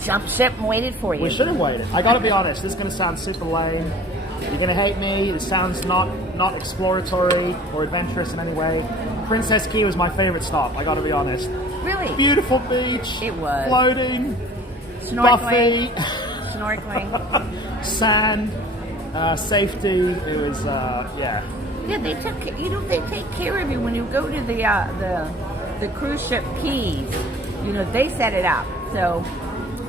jumped ship and waited for you. We should have waited. I gotta be honest, this is gonna sound super lame. You're gonna hate me. It sounds not exploratory or adventurous in any way. Princess Key was my favorite stop, I gotta be honest. Really? Beautiful beach. It was. Floating. Snorkeling. Buffet. Snorkeling. Sand. Safety. It was, yeah. Yeah, they take care of you when you go to the cruise ship keys. They set it up. So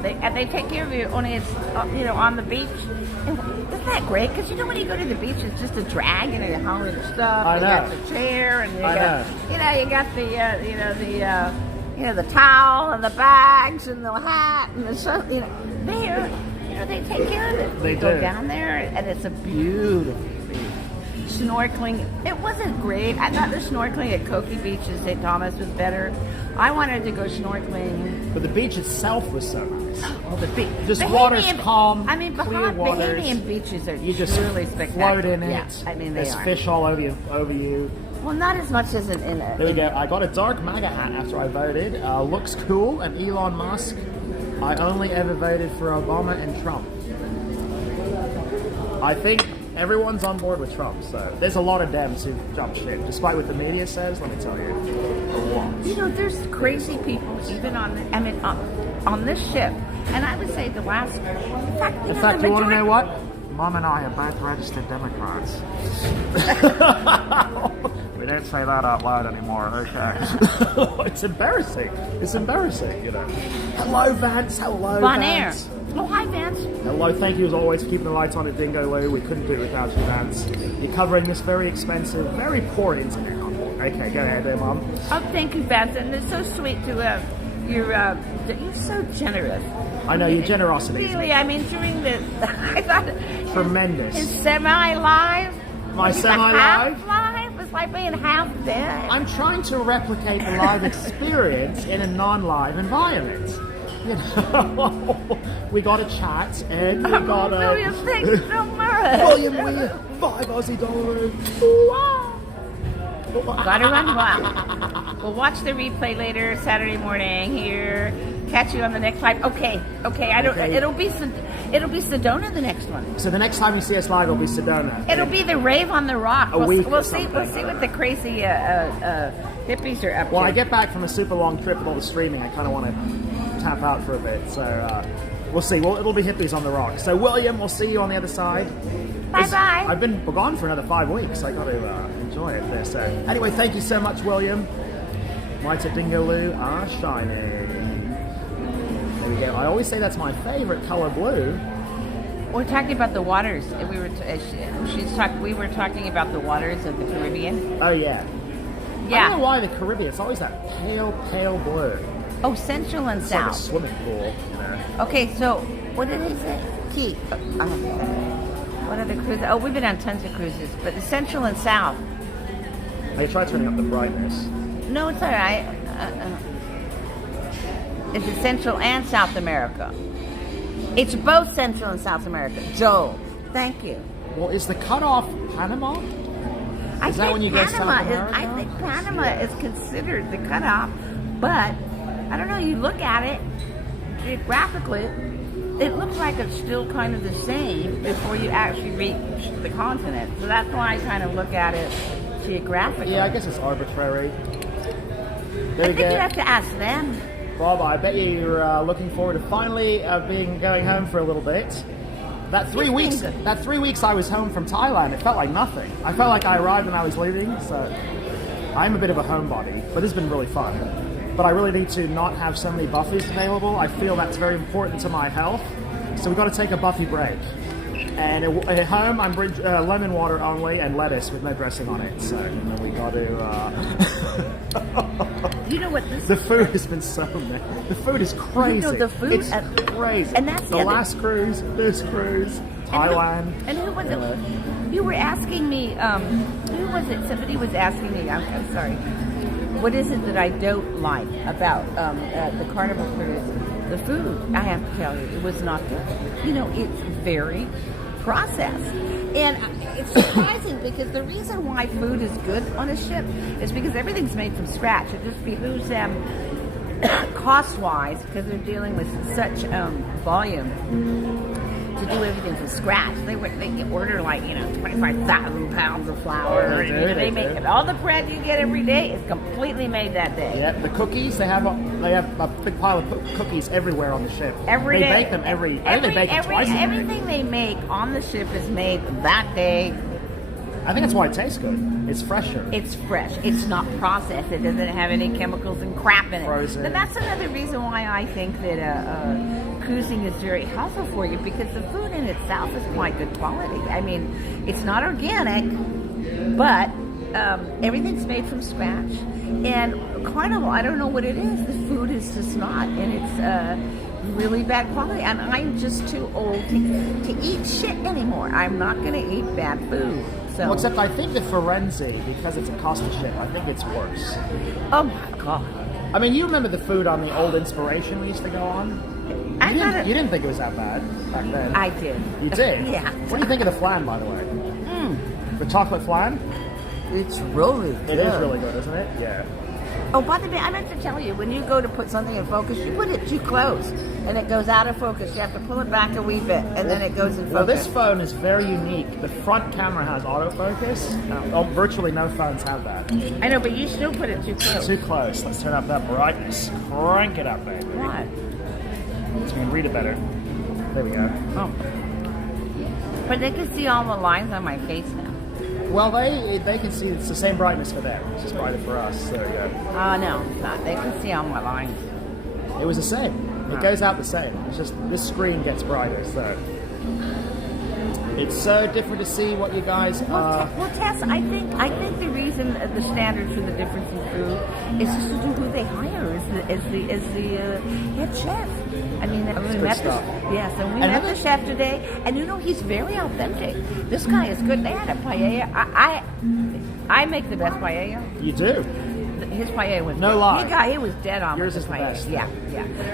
they take care of you. Only it's on the beach. And isn't that great? Because when you go to the beach, it's just a drag and you're hauling stuff. I you know. got the chair and you got the towel and the bags and the hat and the sun. They take care of it. They go do. down there and it's a beautiful beach. Snorkeling, it wasn't great. I thought the snorkeling at Cokie Beach in St. Thomas was better. I wanted to go snorkeling. But the beach itself was so nice. Oh, the beach. Just water's calm, I mean, clear waters. Bahamian beaches are You just really spectacular. float in it. Yeah, I mean, they There's are. fish all over you. Well, not as much as in There we go. I got a dark MAGA hat after I voted. Looks cool. And Elon Musk. I only ever voted for Obama and Trump. I think everyone's on board with Trump, so there's a lot of Dems who jumped ship, despite what the media says. Let me tell you, a lot. There's crazy people even on this ship, and I would say the last. In fact, you want to know what? Mom and I are both registered Democrats. We don't say that out loud anymore, okay? It's embarrassing. Hello, Vance. Hello, Bon Vance. Air. Oh, hi, Vance. Hello, thank you as always for keeping the lights on at Dingo Lou. We couldn't do it without you, Vance. You're covering this very expensive, very poor internet. Okay, go ahead there, Mum. Oh, thank you, Vance, and it's so sweet to you're so generous. I know, your generosity. Really, I mean, during the I thought Tremendous. his semi-live. My semi-live? Half-live was like being half dead. I'm trying to replicate the live experience in a non-live environment. We got a chat and we got a... William, thanks so much. William, we $5 Aussie. Gotta run wild. We'll watch the replay later Saturday morning here. Catch you on the next live. Okay. It'll be Sedona the next one. So the next time you see us live, it'll be Sedona. It'll be the rave on the rock. We'll see what the crazy hippies are up to. Well, I get back from a super long trip with all the streaming. I kind of want to tap out for a bit. So we'll see. Well, it'll be hippies on the rock. So William, we'll see you on the other side. Bye-bye. I've been gone for another 5 weeks. I got to enjoy it there. So anyway, thank you so much, William. Lights at Dingo Lou are shining. There we go. I always say that's my favorite color, blue. We're talking about the waters. We were talking about the waters of the Caribbean. Oh yeah. Yeah. I don't know why the Caribbean. It's always that pale blue. Oh, Central and It's South. like a swimming pool. Okay, so what did he say? Key. What other cruises? Oh, we've been on tons of cruises, but the Central and South. Hey, try turning up the brightness. No, it's all right. It's Central and South America. It's both Central and South America. Joe, thank you. Well, is the cutoff Panama? Is that when you go to South America? I think Panama is considered the cutoff, but I don't know, you look at it geographically, it looks like it's still kind of the same before you actually reach the continent. So that's why I kind of look at it geographically. Yeah, I guess it's arbitrary. I think you have to ask them. Bob, I bet you're looking forward to finally going home for a little bit. That 3 weeks I was home from Thailand, it felt like nothing. I felt like I arrived and I was leaving, so I'm a bit of a homebody, but it's been really fun. But I really need to not have so many Buffys available. I feel that's very important to my health, so we've got to take a Buffy break. And at home, I'm lemon water only and lettuce with no dressing on it. So we got to. You know what? The food has been so nice. The food is crazy. The food it's crazy. And that's the last cruise, this cruise, Thailand. And who was it? You were asking me. Who was it? Somebody was asking me. I'm sorry. What is it that I don't like about the Carnival cruise? The food. I have to tell you, it was not good. It's very processed. And it's surprising because the reason why food is good on a ship is because everything's made from scratch. It just behooves them cost-wise, because they're dealing with such volume, to do everything from scratch. They order 25,000 pounds of flour. They make it. All the bread you get every day is completely made that day. Yeah, the cookies, they have a big pile of cookies everywhere on the ship. They bake them every day. They bake them twice a day. Everything they make on the ship is made that day. I think that's why it tastes good. It's fresher. It's fresh. It's not processed. It doesn't have any chemicals and crap in it. Frozen. But that's another reason why I think that cruising is very helpful for you, because the food in itself is quite good quality. I mean, it's not organic, but everything's made from scratch. And Carnival, I don't know what it is. The food is just not, and it's really bad quality. And I'm just too old to eat shit anymore. I'm not going to eat bad food. So. Well, except I think the Firenze, because it's a Costa ship, I think it's worse. Oh my God. I mean, you remember the food on the old Inspiration we used to go on? You didn't think it was that bad back then. I did. You did? Yeah. What do you think of the flan, by the way? The chocolate flan? It's really good. It is really good, isn't it? Yeah. Oh, by the way, I meant to tell you, when you go to put something in focus, you put it too close, and it goes out of focus. You have to pull it back a wee bit, and then it goes in focus. Well, this phone is very unique. The front camera has autofocus. Virtually no phones have that. I know, but you still put it too close. Too close. Let's turn up that brightness. Crank it up, baby. What? So you can read it better. There we go. Oh. But they can see all the lines on my face now. Well, they can see it's the same brightness for them. It's just brighter for us. There we go. Oh, no, it's not. They can see all my lines. It was the same. It goes out the same. It's just this screen gets brighter, so it's so different to see what you guys. Well, Tess, I think the reason the standards for the difference in food is just to do who they hire as the head chef. I mean, we met the chef today, and he's very authentic. This guy is good. They had a paella. I make the best paella. You do. His paella was no lie. He was dead on. Yours is the paella. best. Yeah.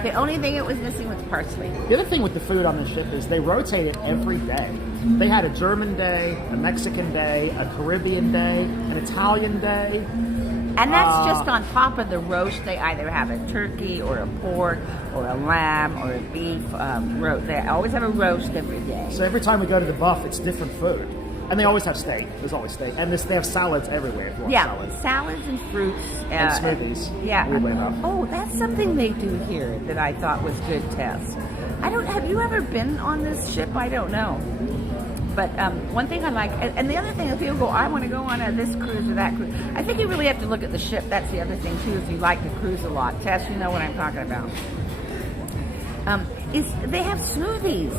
The only thing it was missing was parsley. The other thing with the food on the ship is they rotate it every day. They had a German day, a Mexican day, a Caribbean day, an Italian day. And that's just on top of the roast. They either have a turkey or a pork or a lamb or a beef roast. They always have a roast every day. So every time we go to the buff, it's different food. And they always have steak. There's always steak. And they have salads everywhere if you want salads and fruits. And smoothies. Weirdly enough. Oh, that's something they do here that I thought was good, Tess. Have you ever been on this ship? I don't know. But one thing I like, and the other thing, if people go, I want to go on this cruise or that cruise, I think you really have to look at the ship. That's the other thing, too, if you like to cruise a lot. Tess, you know what I'm talking about. Is they have smoothies.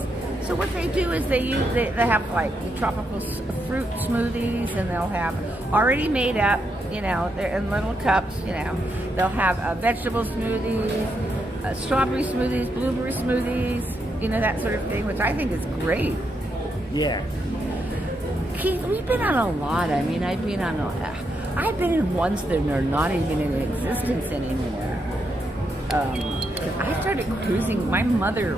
So what they do is they have like the tropical fruit smoothies, and they'll have already made up, they're in little cups, they'll have vegetable smoothies, strawberry smoothies, blueberry smoothies, that sort of thing, which I think is great. Yeah. Keith, we've been on a lot. I mean, I've been in ones that are not even in existence anymore. I started cruising. My mother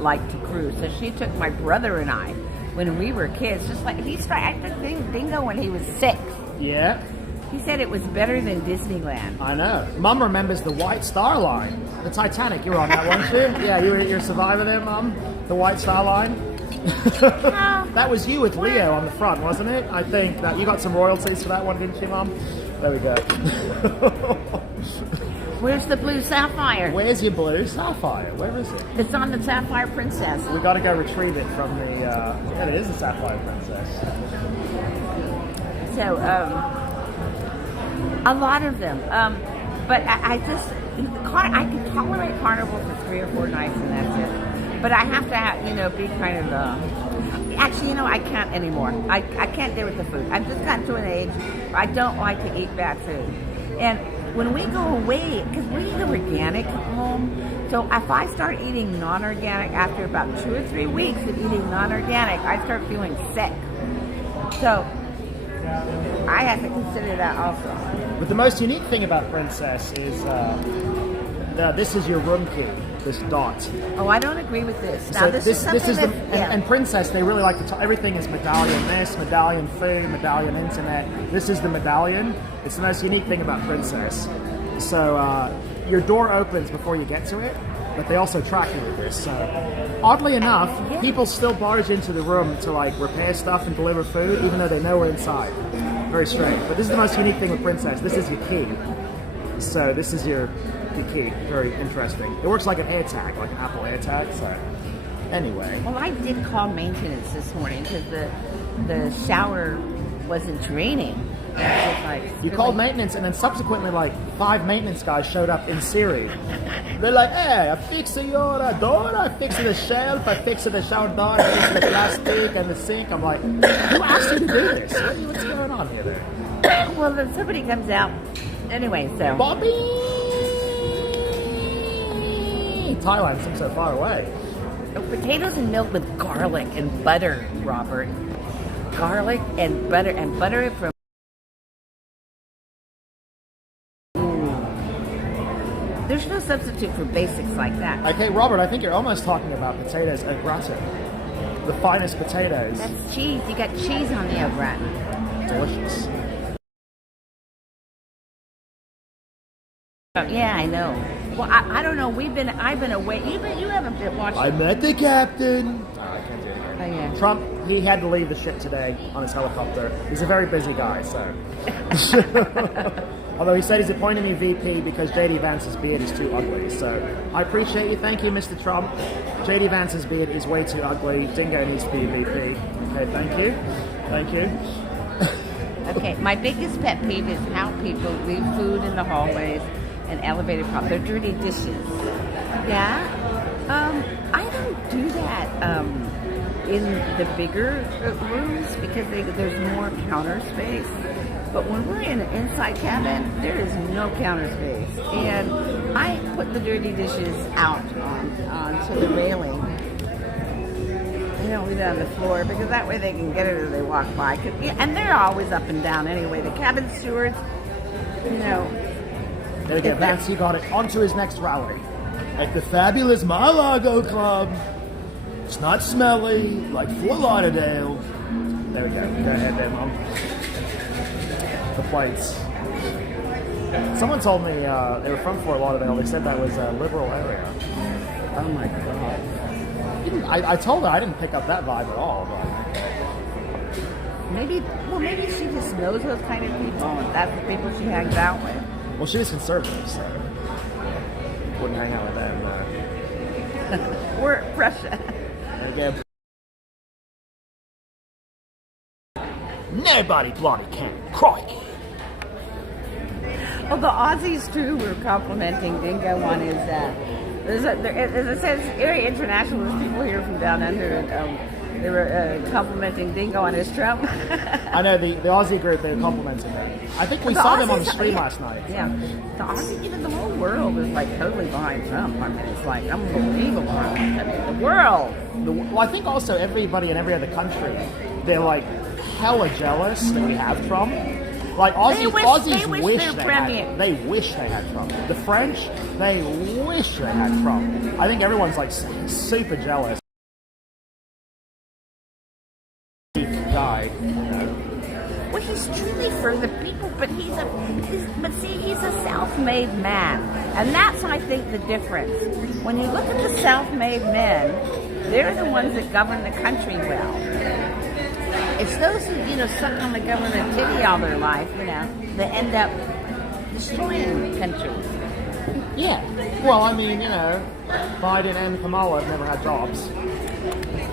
liked to cruise, so she took my brother and I when we were kids. Just like I took Dingo when he was 6. Yeah. He said it was better than Disneyland. I know. Mum remembers the White Star Line. The Titanic, you were on that, weren't you? Yeah, you're a survivor there, Mum? The White Star Line? That was you with Leo on the front, wasn't it? I think that you got some royalties for that one, didn't you, Mum? There we go. Where's the blue Sapphire? Where's your blue Sapphire? Where is it? It's on the Sapphire Princess. We got to go retrieve it from the. Yeah, it is the Sapphire Princess. So, a lot of them. But I just, I can tolerate Carnival for 3 or 4 nights and that's it. But I have to, be kind of, actually, I can't anymore. I can't deal with the food. I've just gotten to an age where I don't like to eat bad food. And when we go away, because we eat organic at home, so if I start eating non-organic after about 2 or 3 weeks of eating non-organic, I start feeling sick. So I have to consider that also. But the most unique thing about Princess is this is your room key, this dot. Oh, I don't agree with this. Now, So this is something and Princess, they really like to everything is medallion this, medallion food, medallion internet. This is the medallion. It's the most unique thing about Princess. So your door opens before you get to it, but they also track you with this. So oddly enough, people still barge into the room to like repair stuff and deliver food, even though they know we're inside. Very strange. But this is the most unique thing with Princess. This is your key. So this is your key. Very interesting. It works like an AirTag, like an Apple AirTag. So anyway. Well, I did call maintenance this morning because the shower wasn't draining. You called maintenance, and then subsequently, like 5 maintenance guys showed up in Siri. They're like, "Hey, I fixed your door, I fixed the shelf, I fixed the shower door, I fixed the plastic and the sink." I'm like, "Who asked you to do this? What's going on here?" Then? Well, then somebody comes out. Anyway, so Bobby, Thailand seems so far away. Potatoes and milk with garlic and butter, Robert. Garlic and butter it from. There's no substitute for basics like that. Okay, Robert, I think you're almost talking about potatoes au gratin. The finest potatoes. That's cheese. You got cheese on the au gratin. Delicious. Oh, yeah, I know. Well, I don't know. I've been away. You haven't been watching. I met the captain. I can't do it again. Oh, yeah. Trump, he had to leave the ship today on his helicopter. He's a very busy guy, so. Although he said he's appointing me VP because J.D. Vance's beard is too ugly. So I appreciate you. Thank you, Mr. Trump. J.D. Vance's beard is way too ugly. Dingo needs to be VP. Okay, thank you. Thank you. Okay, my biggest pet peeve is how people leave food in the hallways and elevated props. They're dirty dishes. Yeah? I don't do that in the bigger rooms because there's more counter space. But when we're in an inside cabin, there is no counter space. And I put the dirty dishes out onto the railing. I don't leave it on the floor because that way they can get it as they walk by. And they're always up and down anyway. The cabin stewards, There we go. Vance, he got it. On to his next rally. At the fabulous Mar-a-Lago Club. It's not smelly, like Fort Lauderdale. There we go. Go ahead there, Mom. The plates. Someone told me they were from Fort Lauderdale. They said that was a liberal area. Oh my god. I told her I didn't pick up that vibe at all. But maybe she just knows those kind of people, and that's the people she hangs out with. well, she was conservative, so wouldn't hang out with them. We're Russia. There you go. Nobody bloody can. Crikey. Well, the Aussies too were complimenting Dingo on his. As I said, it's very international. There's people here from down under, and they were complimenting Dingo on his Trump. I know the Aussie group. They were complimenting me. I think we saw them on the stream last night. Yeah, the Aussie, even the whole world is like totally behind Trump. I mean, it's like unbelievable. I mean, the world. Well, I think also everybody in every other country, they're like hella jealous that we have Trump. Like Aussies wish they wish they had Trump. The French, they wish they had Trump. I think everyone's like super jealous. Guy. Well, he's truly for the people but he's a self-made man, and that's, I think, the difference. When you look at the self-made men, they're the ones that govern the country well. It's those who, suck on the government titty all their life, that end up destroying the country. Yeah. Well, I mean, Biden and Kamala have never had jobs.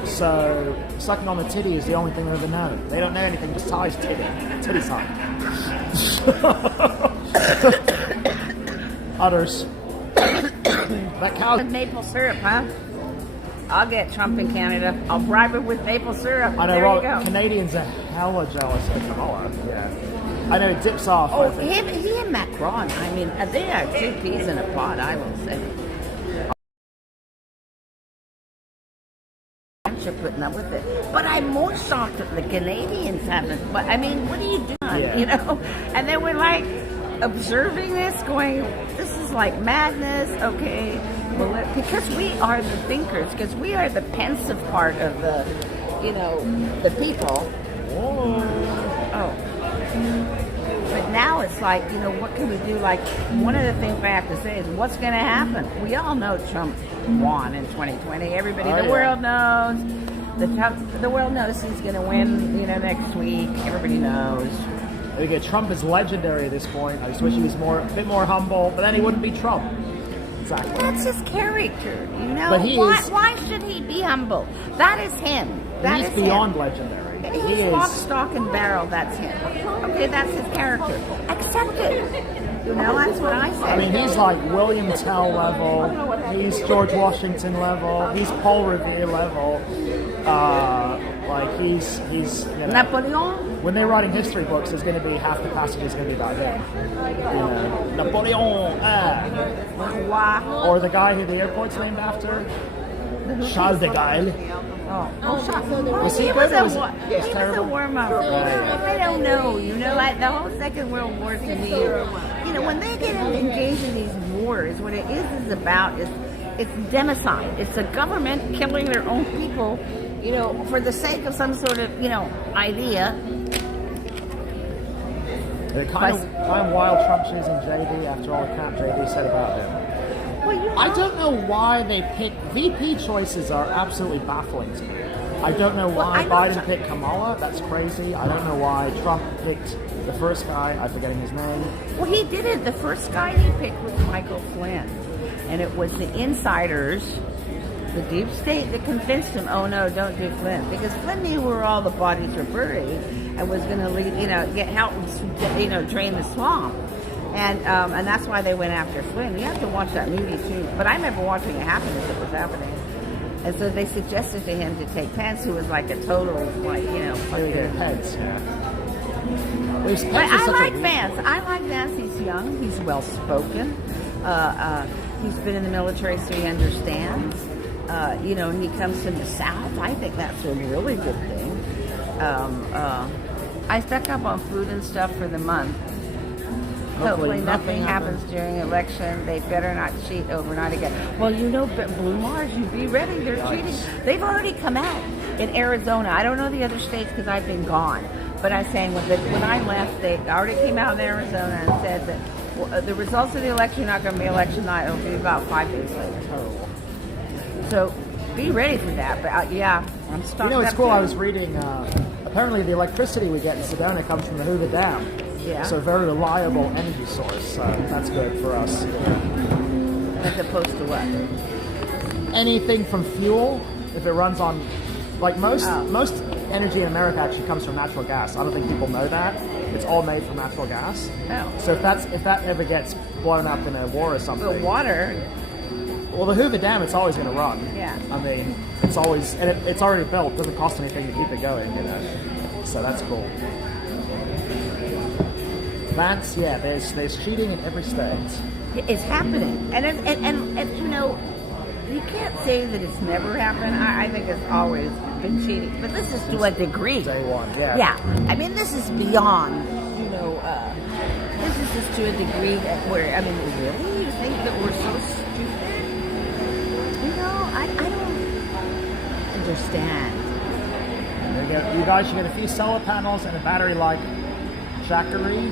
So, sucking on the titty is the only thing they ever know. They don't know anything besides titty suck. Others. That cow. Maple syrup, huh? I'll get Trump in Canada. I'll bribe him with maple syrup. I know, there you go. Canadians are hella jealous of Kamala. Yeah. I know, it dips off. Oh, he and Macron. I mean, they are two peas in a pod, I will say. You're putting up with it. But I'm more shocked that the Canadians haven't. But, I mean, what are you doing, And then we're like observing this, going, this is like madness, okay. Well, because we are the thinkers, because we are the pensive part of the, the people. Oh. But now it's like, what can we do? Like, one of the things I have to say is, what's going to happen? We all know Trump won in 2020. Everybody, the world knows. The world knows he's going to win, next week. Everybody knows. Okay, Trump is legendary at this point. I just wish he was a bit more humble, but then he wouldn't be Trump. Exactly. That's his character, But why should he be humble? That is him. He's beyond legendary. He's lock, stock, and barrel. That's him. Okay, that's his character. Accept it. That's what I say. I mean, he's like William Tell level. He's George Washington level. He's Paul Revere level. He's Napoleon. When they're writing history books, there's going to be half the passage is going to be about him. Napoleon. Or the guy who the airport's named after, Charles de Gaulle. He was a warm-up. I don't know. Like the whole Second World War to me. When they get engaged in these wars, what it is about is it's democide. It's a government killing their own people, for the sake of some sort of, idea. It's kind of wild Trump choosing JD after all the crap JD said about him. Well, I don't know why they pick VP choices are absolutely baffling to me. I don't know why Biden picked Kamala. That's crazy. I don't know why Trump picked the first guy. I'm forgetting his name. Well, he did it. The first guy he picked was Michael Flynn, and it was the insiders, the deep state, that convinced him. Oh no, don't do Flynn, because Flynn knew where all the bodies were buried and was going to lead, get help, drain the swamp. And that's why they went after Flynn. You have to watch that movie too. But I remember watching it happen as it was happening. And so they suggested to him to take Pence, who was like a total, Pence, yeah. But I like Vance. He's young. He's well spoken. He's been in the military, so he understands. And he comes from the South. I think that's a really good thing. I stuck up on food and stuff for the month. Hopefully nothing happens during election. They better not cheat overnight again. Well, Blue Mars, you be ready. They're cheating. They've already come out in Arizona. I don't know the other states because I've been gone. But I'm saying when I left, they already came out in Arizona and said that the results of the election are not going to be election night. It'll be about 5 days later. So be ready for that. But I'm stuck. It's cool. I was reading. Apparently, the electricity we get in Sedona comes from the Hoover Dam. Yeah. So very reliable energy source. That's good for us. As opposed to what? Anything from fuel, if it runs on, most energy in America actually comes from natural gas. I don't think people know that. It's all made from natural gas. Oh. So if that ever gets blown up in a war or something. The water. Well, the Hoover Dam, it's always going to run. Yeah. I mean, it's always, and it's already built. It doesn't cost anything to keep it going, So that's cool. Vance, there's cheating in every state. It's happening, and you can't say that it's never happened. I think it's always been cheating, but this is to a degree. Day one, yeah. Yeah, I mean, this is beyond. This is just to a degree that really, you think that we're so stupid? I don't understand. You guys should get a few solar panels and a battery like Jackery.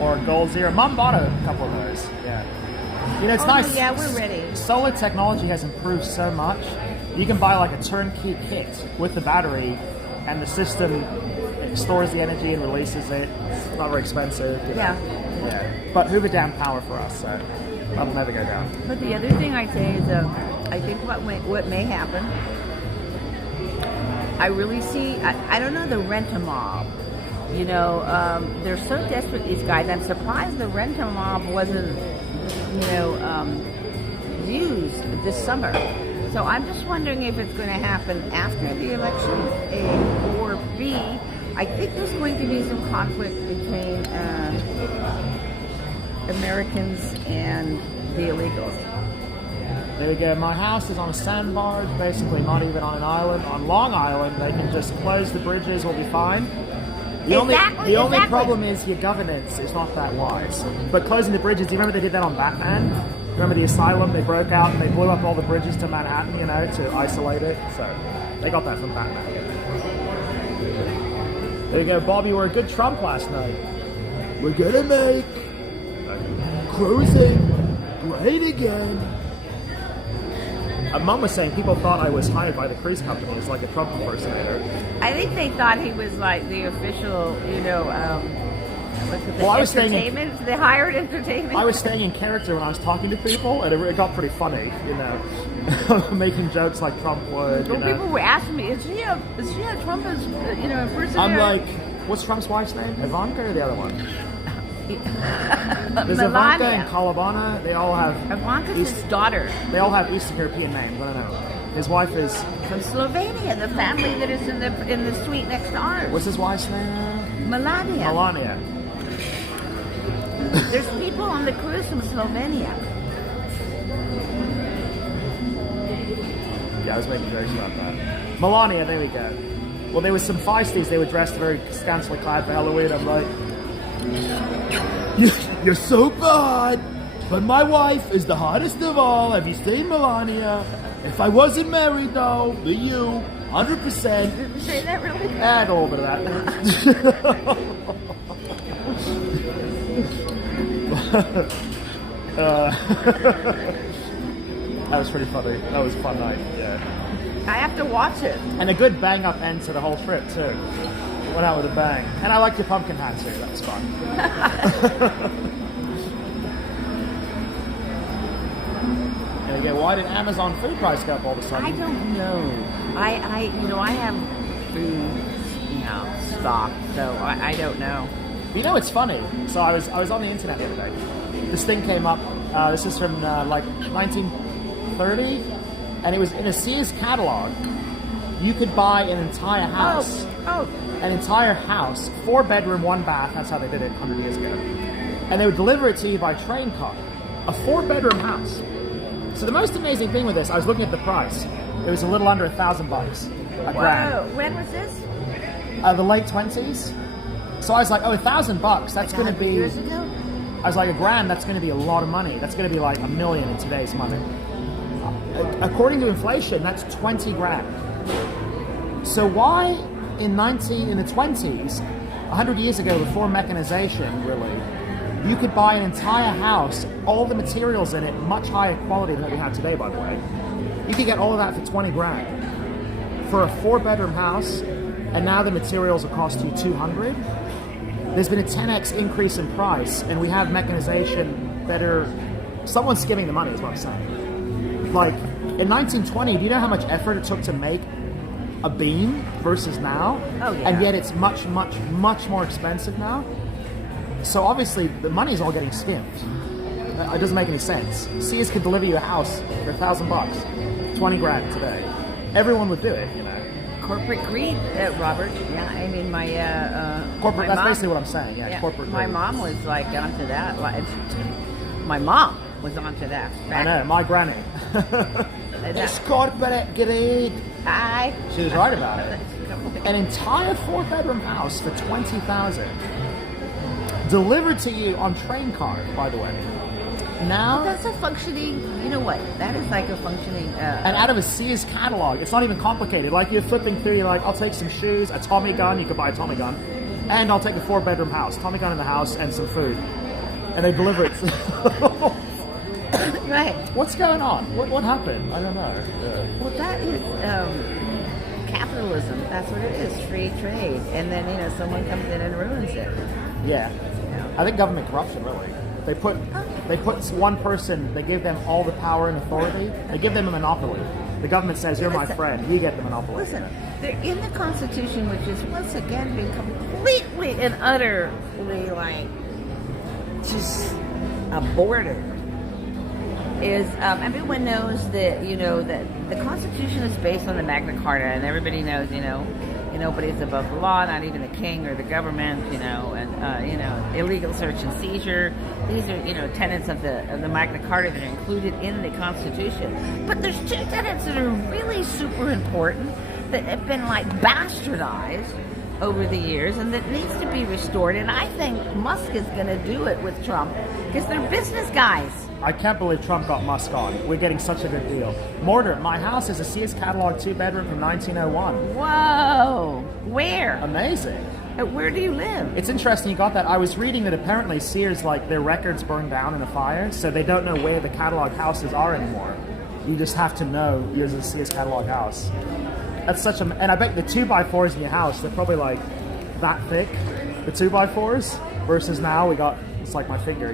or Gold Zero. Mom bought a couple of those. Yeah. You know, it's nice. Yeah, we're ready. Solar technology has improved so much. You can buy like a turnkey kit with the battery, and the system stores the energy and releases it. It's not very expensive. You know. Yeah. But Hoover Dam power for us, so that'll never go down. But the other thing I'd say is, I think what may happen. I really see. I don't know the rent-a-mob. You know, they're so desperate, these guys. I'm surprised the rent-a-mob wasn't, used this summer. So I'm just wondering if it's going to happen after the election, A, or B. I think there's going to be some conflict between Americans and the illegals. There we go. My house is on a sandbar, basically not even on an island. On Long Island, they can just close the bridges, we'll be fine. The only problem is your governance is not that wise. But closing the bridges, do you remember they did that on Batman? Remember the asylum? They broke out and they blew up all the bridges to Manhattan, to isolate it. So they got that from Batman. There you go, Bob. You were a good Trump last night. We're gonna make cruising great again. Mum was saying people thought I was hired by the cruise company as like a Trump impersonator. I think they thought he was like the official, entertainment, the hired entertainment. I was staying in character when I was talking to people, and it got pretty funny, making jokes like Trump would. Well, people were asking me, is she a Trump impersonator? I'm like, what's Trump's wife's name? Ivanka or the other one? There's Ivanka and Kalabana. They all have Ivanka's his daughter. They all have Eastern European names. I don't know. His wife is from Slovenia. The family that is in the suite next to ours. What's his wife's name? Melania. There's people on the cruise from Slovenia. Yeah, I was making jokes about that. Melania, there we go. Well, there was some feisties. They were dressed very scantily clad for Halloween. I'm like, you're so bad, but my wife is the hottest of all. Have you seen Melania? If I wasn't married, though, to you, 100%. Did you say that really? Add a little bit of that. That was pretty funny. That was a fun night. Yeah. I have to watch it. And a good bang-up end to the whole trip too. Went out with a bang. And I liked your pumpkin hat too. That was fun. And again, why did Amazon food price go up all of a sudden? I don't know. I have food, stock, so I don't know. It's funny. So I was on the internet the other day. This thing came up. This is from 1930, and it was in a Sears catalog. You could buy an entire house. An entire house, 4-bedroom, 1 bath. That's how they did it 100 years ago. And they would deliver it to you by train car. A 4-bedroom house. So the most amazing thing with this, I was looking at the price. It was a little under $1,000, a grand. When was this? The late 20s. So I was like, $1,000. That's going to be. Years ago? I was like, a grand. That's going to be a lot of money. That's going to be like $1 million in today's money. According to inflation, that's 20 grand. So why in the 20s, 100 years ago, before mechanization, really, you could buy an entire house, all the materials in it, much higher quality than what we have today, by the way. You could get all of that for 20 grand for a 4-bedroom house, and now the materials will cost you 200. There's been a 10x increase in price, and we have mechanization that someone's skimming the money, is what I'm saying. Like, in 1920, do you know how much effort it took to make a beam versus now? Oh, yeah. And yet it's much, much, much more expensive now. So obviously, the money's all getting skimmed. It doesn't make any sense. Sears could deliver you a house for $1,000, 20 grand today. Everyone would do it, Corporate greed, Robert. Yeah, I mean, corporate. That's basically what I'm saying. Yeah, corporate greed. My mom was like onto that. My mom was onto that. I know, my granny. It's corporate greed. Aye. She was right about it. An entire 4-bedroom house for $20,000, delivered to you on train car, by the way. Now that's a functioning. You know what? That is like a functioning. And out of a Sears catalog, it's not even complicated. Like you're flipping through, you're like, I'll take some shoes, a Tommy gun. You could buy a Tommy gun. and I'll take a 4-bedroom house, Tommy gun in the house, and some food. And they deliver it. Right. What's going on? What happened? I don't know. Well, that is capitalism. That's what it is, free trade. And then, someone comes in and ruins it. Yeah. I think government corruption, really. They put one person, they give them all the power and authority. They give them a monopoly. The government says, you're my friend, you get the monopoly. Listen, they're in the Constitution, which is once again being completely and utterly just aborted. Is everyone knows that that the Constitution is based on the Magna Carta, and everybody knows nobody's above the law, not even the king or the government, and illegal search and seizure. These are tenets of the Magna Carta that are included in the Constitution. But there's two tenets that are really super important that have been bastardized over the years and that needs to be restored. And I think Musk is going to do it with Trump because they're business guys. I can't believe Trump got Musk on. We're getting such a good deal. Mortar, my house is a Sears catalog 2-bedroom from 1901. Whoa! Where? Amazing. Where do you live? It's interesting you got that. I was reading that apparently Sears, their records burned down in a fire, so they don't know where the catalog houses are anymore. You just have to know there's a Sears catalog house. That's such a... And I bet the 2x4s in your house, they're probably that thick, the 2x4s, versus now we got... It's like my finger,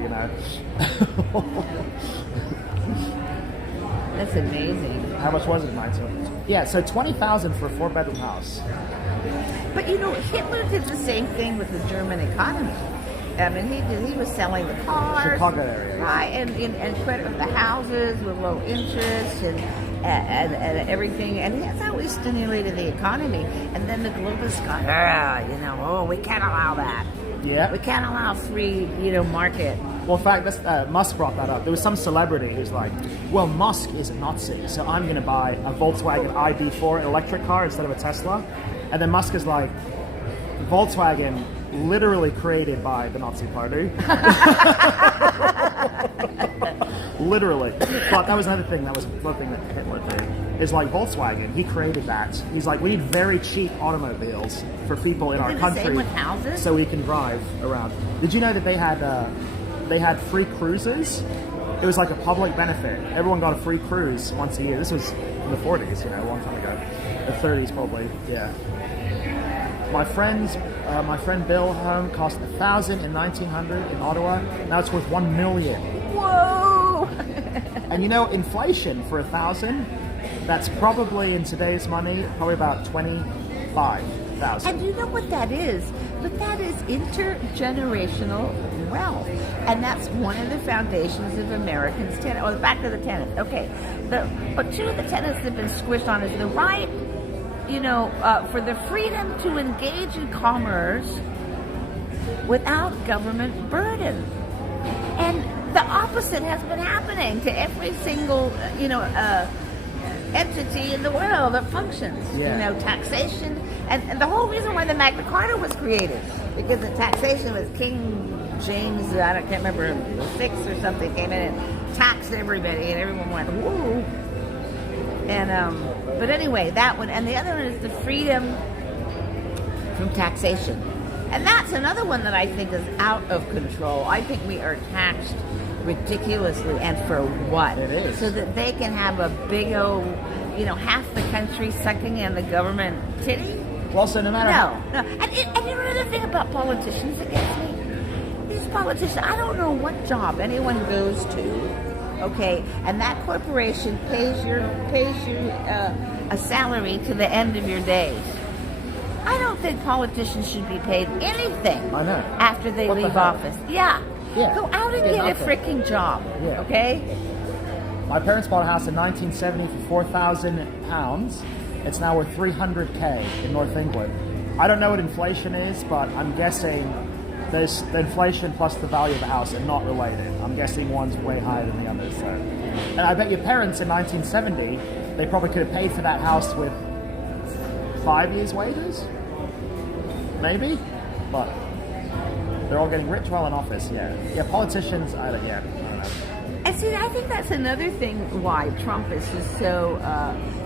That's amazing. How much was it, 19? Yeah, so $20,000 for a 4-bedroom house. But Hitler did the same thing with the German economy. I mean, he was selling the cars, Chicago area, right, and credit the houses with low interest and everything, and that's how we stimulated the economy. And then the globalists got, we can't allow that. Yeah. We can't allow free, market. Well, in fact, Musk brought that up. There was some celebrity who's like, well, Musk is a Nazi, so I'm going to buy a Volkswagen ID4 electric car instead of a Tesla. And then Musk is like, Volkswagen literally created by the Nazi Party. Literally. But that was another thing, that was one thing that Hitler did. Is Volkswagen, he created that. He's like, we need very cheap automobiles for people in our country. The same with houses? So we can drive around. Did you know that they had free cruises? It was like a public benefit. Everyone got a free cruise once a year. This was in the 40s, a long time ago. The 30s probably, yeah. My friend Bill home cost $1,000 in 1900 in Ottawa. Now it's worth $1 million. Whoa! And inflation for $1,000, that's probably in today's money, probably about $25,000. And you know what that is? But that is intergenerational wealth. And that's one of the foundations of Americans' tenets. Oh, back to the tenets. Okay. But two of the tenets that have been squished on is the right, for the freedom to engage in commerce without government burden. And the opposite has been happening to every single, entity in the world that functions. Yeah. Taxation. And the whole reason why the Magna Carta was created, because the taxation was King James, I can't remember, VI or something, came in and taxed everybody, and everyone went, woo. And, but anyway, that one. And the other one is the freedom from taxation. And that's another one that I think is out of control. I think we are taxed ridiculously, and for what? It is. So that they can have a big old, half the country sucking in the government titty? Well, so no matter No. And you know another thing about politicians that gets me? These politicians, I don't know what job anyone goes to, okay, and that corporation pays you a salary to the end of your days. I don't think politicians should be paid anything I know. after they What the leave hell? office. Yeah. Go out and get a nothing. freaking job. Yeah. Okay? My parents bought a house in 1970 for £4,000. It's now worth $300K in North England. I don't know what inflation is, but I'm guessing there's the inflation plus the value of the house are not related. I'm guessing one's way higher than the other. So, and I bet your parents in 1970, they probably could have paid for that house with 5 years' wages, maybe, but they're all getting rich while in office. Yeah, politicians. I don't know. And see, I think that's another thing why Trump is just so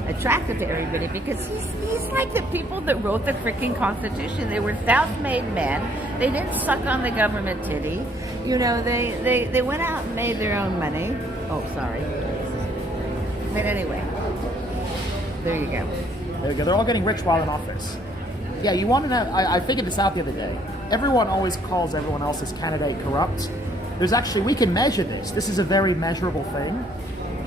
attractive to everybody, because he's like the people that wrote the freaking Constitution. They were self-made men. They didn't suck on the government titty. You know, they went out and made their own money. Oh, sorry. But anyway, there you go. There you go. They're all getting rich while in office. Yeah, you want to know, I figured this out the other day. Everyone always calls everyone else's candidate corrupt. There's actually, we can measure this. This is a very measurable thing.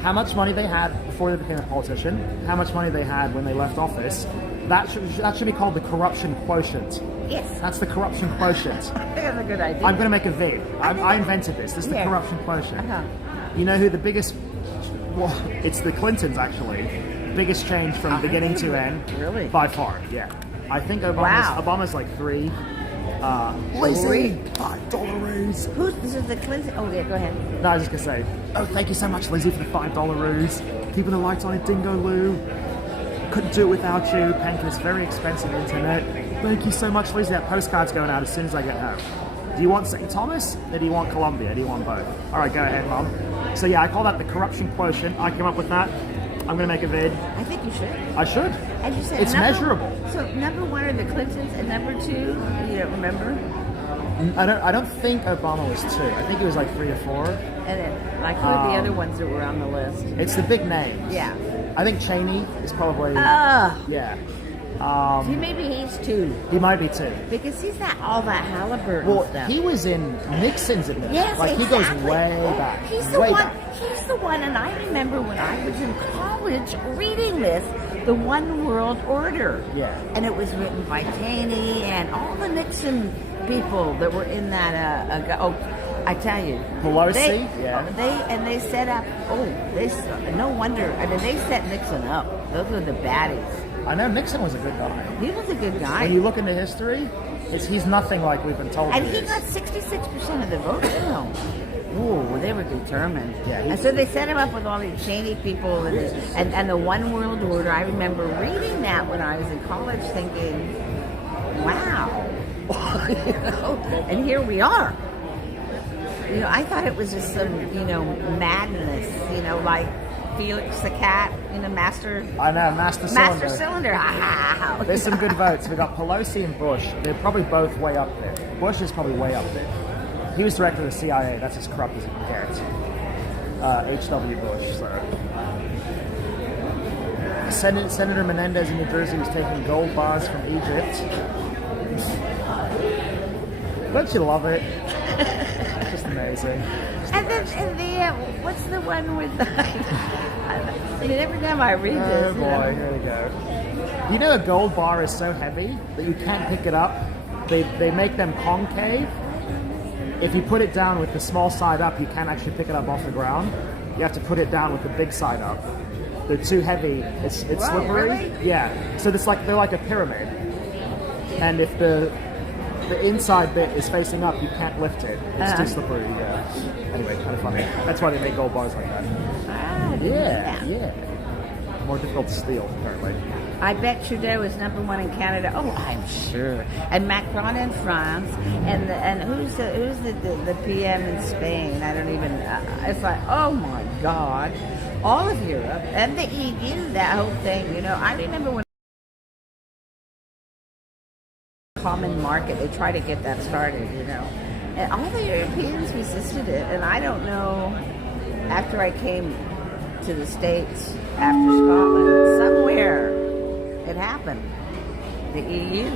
How much money they had before they became a politician, how much money they had when they left office. That should be called the corruption quotient. Yes. That's the corruption quotient. I think that's a good idea. I'm going to make a vid. I invented this. This is the Yeah. corruption quotient. Uh-huh. You know who the biggest, well, it's the Clintons actually. Biggest change from beginning to end. Really? By far, yeah. I think Obama's like 3. Lizzie, $5 raise. this is the Clinton? Oh yeah, go ahead. No, I was just gonna say, oh, thank you so much, Lizzie, for the $5 raise. Keeping the lights on at Dingo Lou. Couldn't do it without you. Paying for this very expensive internet. Thank you so much, Lizzie. That postcard's going out as soon as I get home. Do you want St. Thomas, or do you want Columbia? Do you want both? All right, go ahead, Mom. So yeah, I call that the corruption quotient. I came up with that. I'm gonna make a vid. I think you should. I should. And you said It's measurable. So number 1 are the Clintons, and number 2, you don't remember? I don't think Obama was 2. I think it was like 3 or 4. And then, like, who are the other ones that were on the list? It's the big names. Yeah. I think Cheney is probably. Yeah. Maybe he's 2. He might be 2. Because he's not all that Halliburton Well, stuff. he was in Nixon's administration. Yes, like exactly. he goes way back. He's the way one. back. He's the one, and I remember when I was in college reading this, the One World Order. Yeah. And it was written by Cheney and all the Nixon people that were in that. I tell you, Pelosi. They set up. No wonder. I mean, they set Nixon up. Those were the baddies. I know Nixon was a good guy. He was a good guy. When you look into history, he's nothing like we've been told. And he he is. got 66% of the vote, you know. Ooh, they were determined. Yeah, and so they set him up with all these Cheney people and the One World Order. I remember reading that when I was in college thinking, wow. You know, and here we are. You know, I thought it was just some, madness, like Felix the Cat, Master Cylinder. Wow. There's some good votes. We got Pelosi and Bush. They're probably both way up there. Bush is probably way up there. He was director of the CIA. That's as corrupt as it can get. H.W. Bush. So. Senator Menendez in New Jersey was taking gold bars from Egypt. Don't you love it? It's just amazing. And then, what's the one with the... every time I read this... Oh boy, here we go. You know a gold bar is so heavy that you can't pick it up? They make them concave. If you put it down with the small side up, you can't actually pick it up off the ground. You have to put it down with the big side up. They're too heavy. It's slippery. Really? Yeah. So they're like a pyramid. And if the inside bit is facing up, you can't lift it. It's too slippery. Yeah. Anyway, kind of funny. That's why they make gold bars like that. Yeah. More difficult to steal, apparently. I bet Trudeau is number 1 in Canada. Oh, I'm sure. And Macron in France. And who's the PM in Spain? I don't even. It's like, oh my God, all of Europe and the EU. That whole thing. I remember when common market, they try to get that started. And all the Europeans resisted it. And I don't know. After I came to the States, after Scotland, somewhere. It happened. The EU.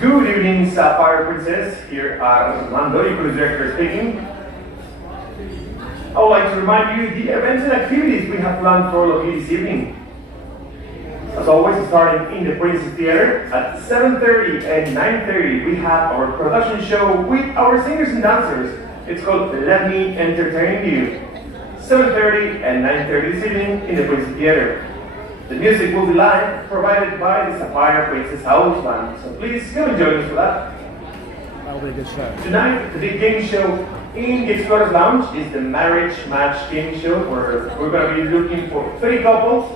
Good evening, Sapphire Princess. Here, Mando, your cruise director speaking. I would like to remind you the events and activities we have planned for all of you this evening. As always, starting in the Princess Theater at 7:30 and 9:30, we have our production show with our singers and dancers. It's called Let Me Entertain You. 7:30 and 9:30 this evening in the Princess Theater. The music will be live, provided by the Sapphire Princess House Band. So please come and join us for that. That'll be a good show. Tonight, the big game show in the Explorers Lounge is the Marriage Match Game Show, where we're going to be looking for 3 couples,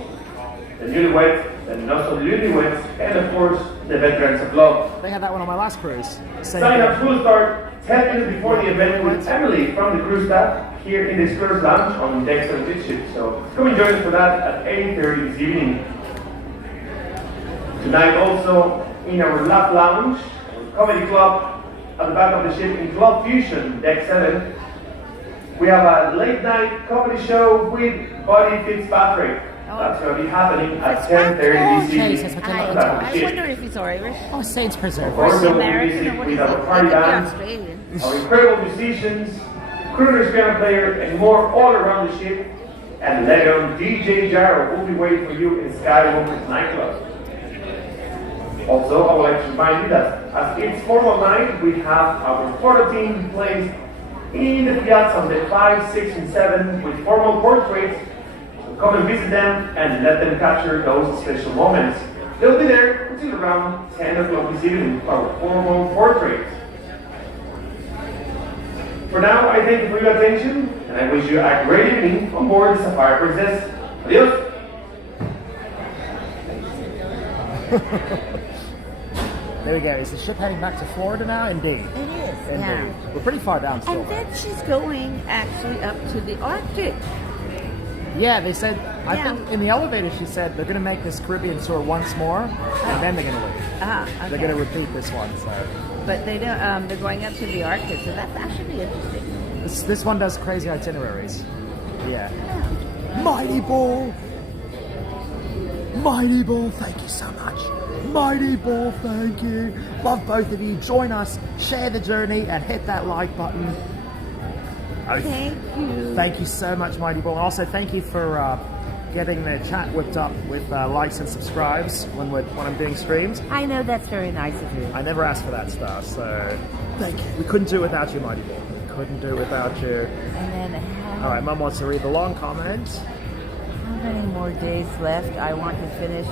the newlyweds, the not so newlyweds, and of course, the veterans of love. They had that one on my last cruise. Sign-ups will start 10 minutes before the event with Emily from the cruise staff. here in the Explorers Lounge on deck 76 ship. So come and join us for that at 8:30 this evening. Tonight also in our lab lounge, comedy club at the back of the ship in Club Fusion, deck 7, we have a late night comedy show with Buddy Fitzpatrick. That's going to be happening at 10:30 this evening. I wonder if he's Irish. Oh, Saints preserve. Of course, there will be American, music or what with is our it? party It could be band, Australian. our incredible musicians, crooners, piano player, and more all around the ship. And later on, DJ Jarrow will be waiting for you in Skywalker's nightclub. Also, I would like to remind you that as it's formal night, we have our photo team placed in the piazza on the 5, 6, and 7 with formal portraits. So come and visit them and let them capture those special moments. They'll be there until around 10 o'clock this evening for our formal portraits. For now, I thank you for your attention, and I wish you a great evening on board the Sapphire Princess. Adios! There we go. Is the ship heading back to Florida now? Indeed. It is. Indeed. Yeah. We're pretty far down still. And then she's going actually up to the Arctic. Yeah, they said, I Yeah. think in the elevator she said they're going to make this Caribbean tour once more, and then they're going to leave. Okay. They're going to repeat this one, so. But they don't. They're going up to the Arctic, so that's actually interesting. This one does crazy itineraries. Yeah. Mighty Ball! Mighty Ball, thank you so much. Mighty Ball, thank you. Love both of you. Join us, share the journey, and hit that like button. Thank you. Thank you so much, Mighty Ball. And also, thank you for getting the chat whipped up with likes and subscribes when I'm doing streams. I know that's very nice of you. I never asked for that stuff, so thank you. We couldn't do it without you, Mighty Ball. We couldn't do it without you. And then All right, Mum wants to read the long comment. how many more days left? I want to finish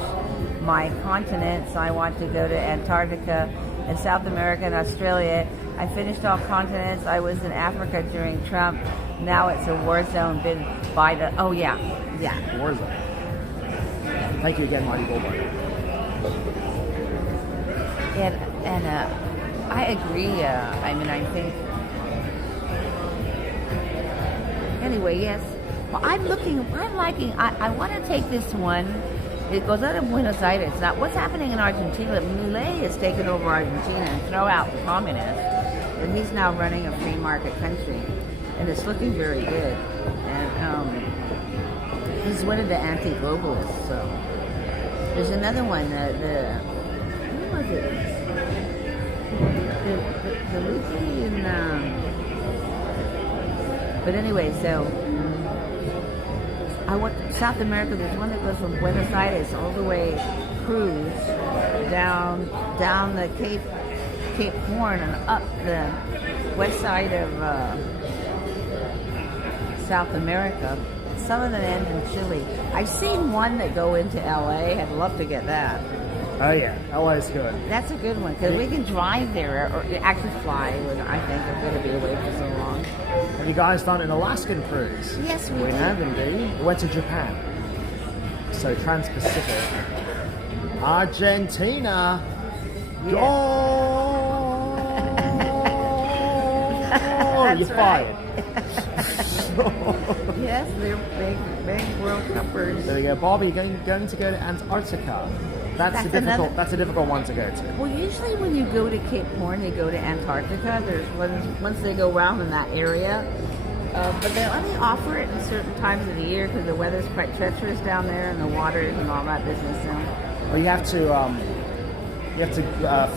my continents. I want to go to Antarctica and South America and Australia. I finished all continents. I was in Africa during Trump. Now it's a war zone. Been by the. Oh yeah. Warzone. Thank you again, Mighty Bull. And I agree. I mean, I think. Anyway, yes. Well, I'm liking. I want to take this one. It goes out of Buenos Aires. Now, what's happening in Argentina? Milei has taken over Argentina and throw out the communists, and he's now running a free market country, and it's looking very good. And he's one of the anti-globalists. So there's another one. Who was it? The Lucy and. But anyway, so. I went to South America. There's one that goes from Buenos Aires all the way cruise down the Cape Horn and up the west side of South America. Some of them end in Chile. I've seen one that go into LA. I'd love to get that. Oh yeah, LA is good. That's a good one because we can drive there or actually fly. When I think I'm going to be away for so long. Have you guys done an Alaskan cruise? Yes, we did. have indeed. We went to Japan. So Trans-Pacific. Argentina. Yeah. Oh, That's you're right. fired. Yes, they're big World Cuppers. There we go. Bobby, going to go to Antarctica. That's a difficult one to go to. Well, usually when you go to Cape Horn, you go to Antarctica. There's once they go around in that area, but they only offer it in certain times of the year because the weather's quite treacherous down there and the waters and all that business. Well, you have to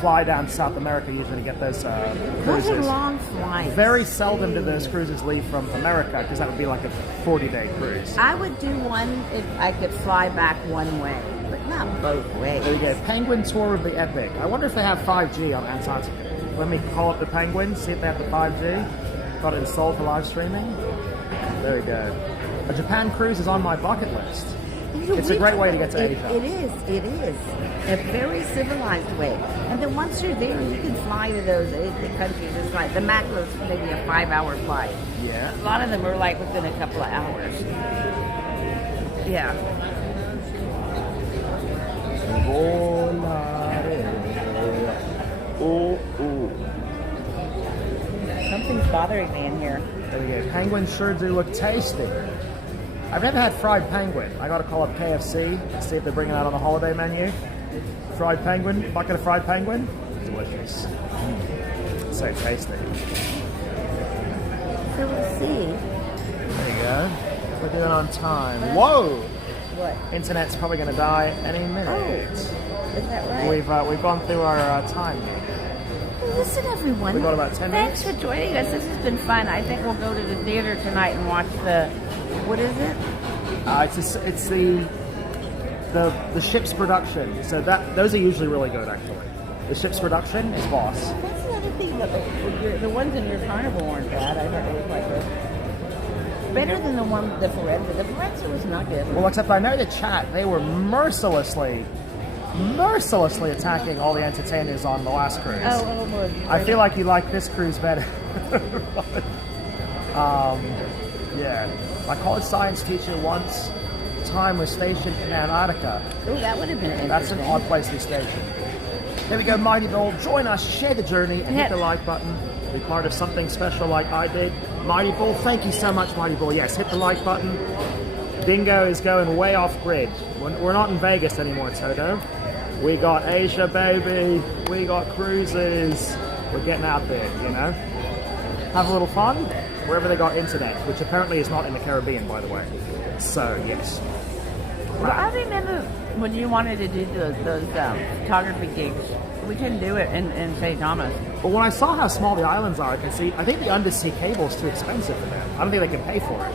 fly down to South America usually to get those Those cruises. are long flights. Very seldom do those cruises leave from America because that would be like a 40-day cruise. I would do one if I could fly back one way, but not both ways. There we go. Penguin Tour of the Epic. I wonder if they have 5G on Antarctica. Let me call up the Penguin, see if they have the 5G. Got it installed for live streaming. There we go. A Japan cruise is on my bucket list. It's a great way to get to Asia. It is. A very civilized way. And then once you're there, you can fly to those countries. It's like the max was maybe a 5-hour flight. Yeah. A lot of them are like within a couple of hours. Yeah. Something's bothering me in here. There we go. Penguins sure do look tasty. I've never had fried penguin. I gotta call up KFC and see if they're bringing that on the holiday menu. Fried penguin, bucket of fried penguin. Delicious. So tasty. So we'll see. There you go. We're doing on time. Whoa! What? Internet's probably gonna die any minute. Oh, is that right? We've gone through our time. Listen, everyone. We've got about 10 minutes. Thanks for joining us. This has been fun. I think we'll go to the theater tonight and watch the. What is it? It's the ship's production. So those are usually really good, actually. The ship's production is boss. That's another thing about the ones in your carnival weren't bad. I thought it was quite good. Better than the Forenza. The Forenza was not good. Well, except I know the chat, they were mercilessly attacking all the entertainers on the last cruise. Oh, Lord. I feel like you like this cruise better. Yeah. My college science teacher once time was stationed in Antarctica. Oh, that would have been interesting. That's an odd place to be stationed. There we go, Mighty Bull. Join us, share the journey, and hit the like button. Be part of something special like I did. Mighty Bull, thank you so much, Mighty Bull. Yes, hit the like button. Dingo is going way off grid. We're not in Vegas anymore, Toto. We got Asia, baby. We got cruises. We're getting out there, you know. Have a little fun wherever they got internet, which apparently is not in the Caribbean, by the way. So, yes. Well, I remember when you wanted to do those photography gigs. We couldn't do it in St. Thomas. But when I saw how small the islands are, I think the undersea cable is too expensive for them. I don't think they can pay for it.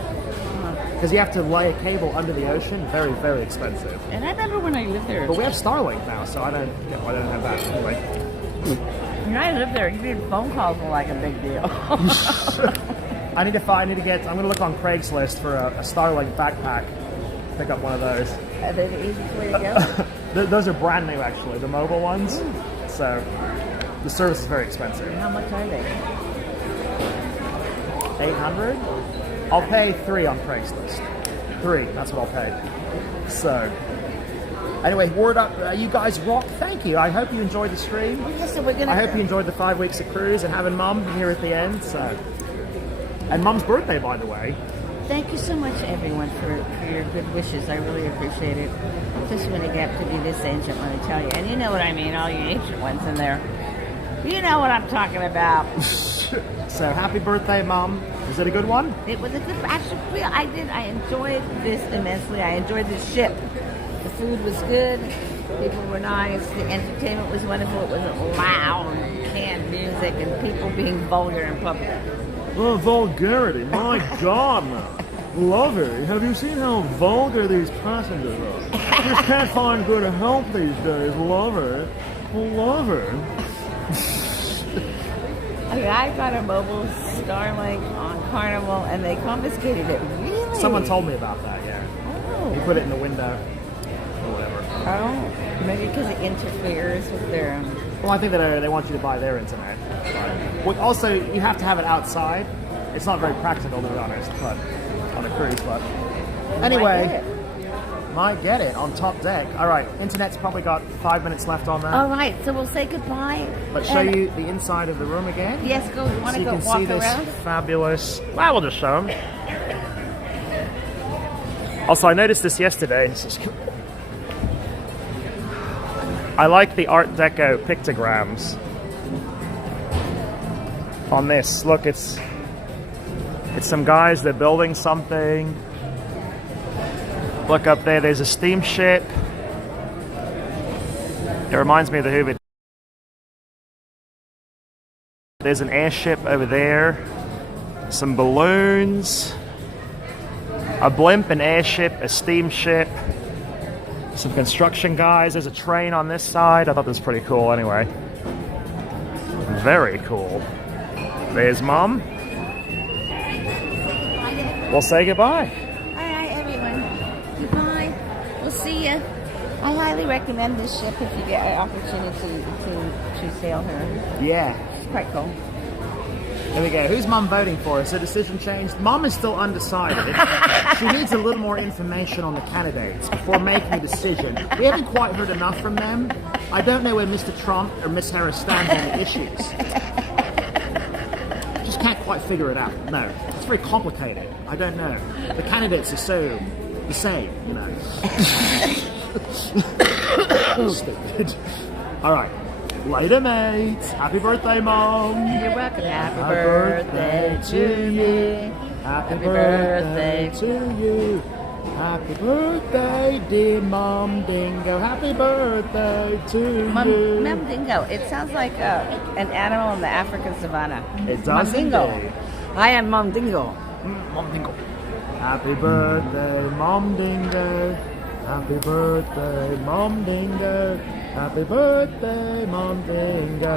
Because you have to lay a cable under the ocean. Very, very expensive. And I remember when I lived there. But we have Starlink now, so I don't have that. Anyway. When I lived there, even phone calls were like a big deal. I'm going to look on Craigslist for a Starlink backpack. Pick up one of those. Are they the easiest way to go? Those are brand new, actually, the mobile ones. Ooh. So the service is very expensive. How much are they? 800. I'll pay 3 on Craigslist. 3. That's what I'll pay. So anyway, word up. You guys rock. Thank you. I hope you enjoyed the stream. Yes, so we're gonna. I hope you enjoyed the 5 weeks of cruise and having Mum here at the end. So, and Mum's birthday, by the way. Thank you so much, everyone, for your good wishes. I really appreciate it. Just when I get to be this ancient, let me tell you. And you know what I mean, all you ancient ones in there. You know what I'm talking about. So, happy birthday, Mum. Was it a good one? It was a good. Actually, I did. I enjoyed this immensely. I enjoyed the ship. The food was good. People were nice. The entertainment was wonderful. It wasn't loud and canned music and people being vulgar in public. Oh, vulgarity. My God, man. Love it. Have you seen how vulgar these passengers are? Just can't find good help these days. Love it. Love it. I got a mobile Starlink on Carnival and they confiscated it. Really? Someone told me about that, yeah. Oh. You put it in the window or whatever. Oh, maybe because it interferes with their... Well, I think that they want you to buy their internet. But also, you have to have it outside. It's not very practical, to be honest, but on a cruise. But anyway, might get it on top deck. All right, internet's probably got 5 minutes left on that. All right, so we'll say goodbye. Let's show you the inside of the room again. Yes, go. You want to go walk around? Fabulous. Well, we'll just show them. Also, I noticed this yesterday. This is cool. I like the Art Deco pictograms on this. Look, it's some guys, they're building something. Look up there, there's a steamship. It reminds me of the Hoover. There's an airship over there. Some balloons. A blimp, an airship, a steamship. Some construction guys. There's a train on this side. I thought this was pretty cool anyway. Very cool. There's Mom. We'll say goodbye. All right, everyone. Goodbye. We'll see you. I highly recommend this ship if you get an opportunity to sail her. Yeah. It's quite cool. There we go. Who's Mum voting for? Has her decision changed? Mum is still undecided. She needs a little more information on the candidates before making a decision. We haven't quite heard enough from them. I don't know where Mr. Trump or Miss Harris stand on the issues. Just can't quite figure it out. No, it's very complicated. I don't know. The candidates are so the same, you know. Stupid. All right. Later, mates. Happy birthday, Mom. You're welcome. Happy birthday to you. Happy birthday to you. Happy birthday, dear Mom Dingo. Happy birthday to you. Mom Dingo. It sounds like an animal in the African savannah. It Mom does Dingo. indeed. I am Mom Dingo. Mom Dingo. Happy birthday, Mom Dingo. Happy birthday, Mom Dingo. Happy birthday, Mom Dingo.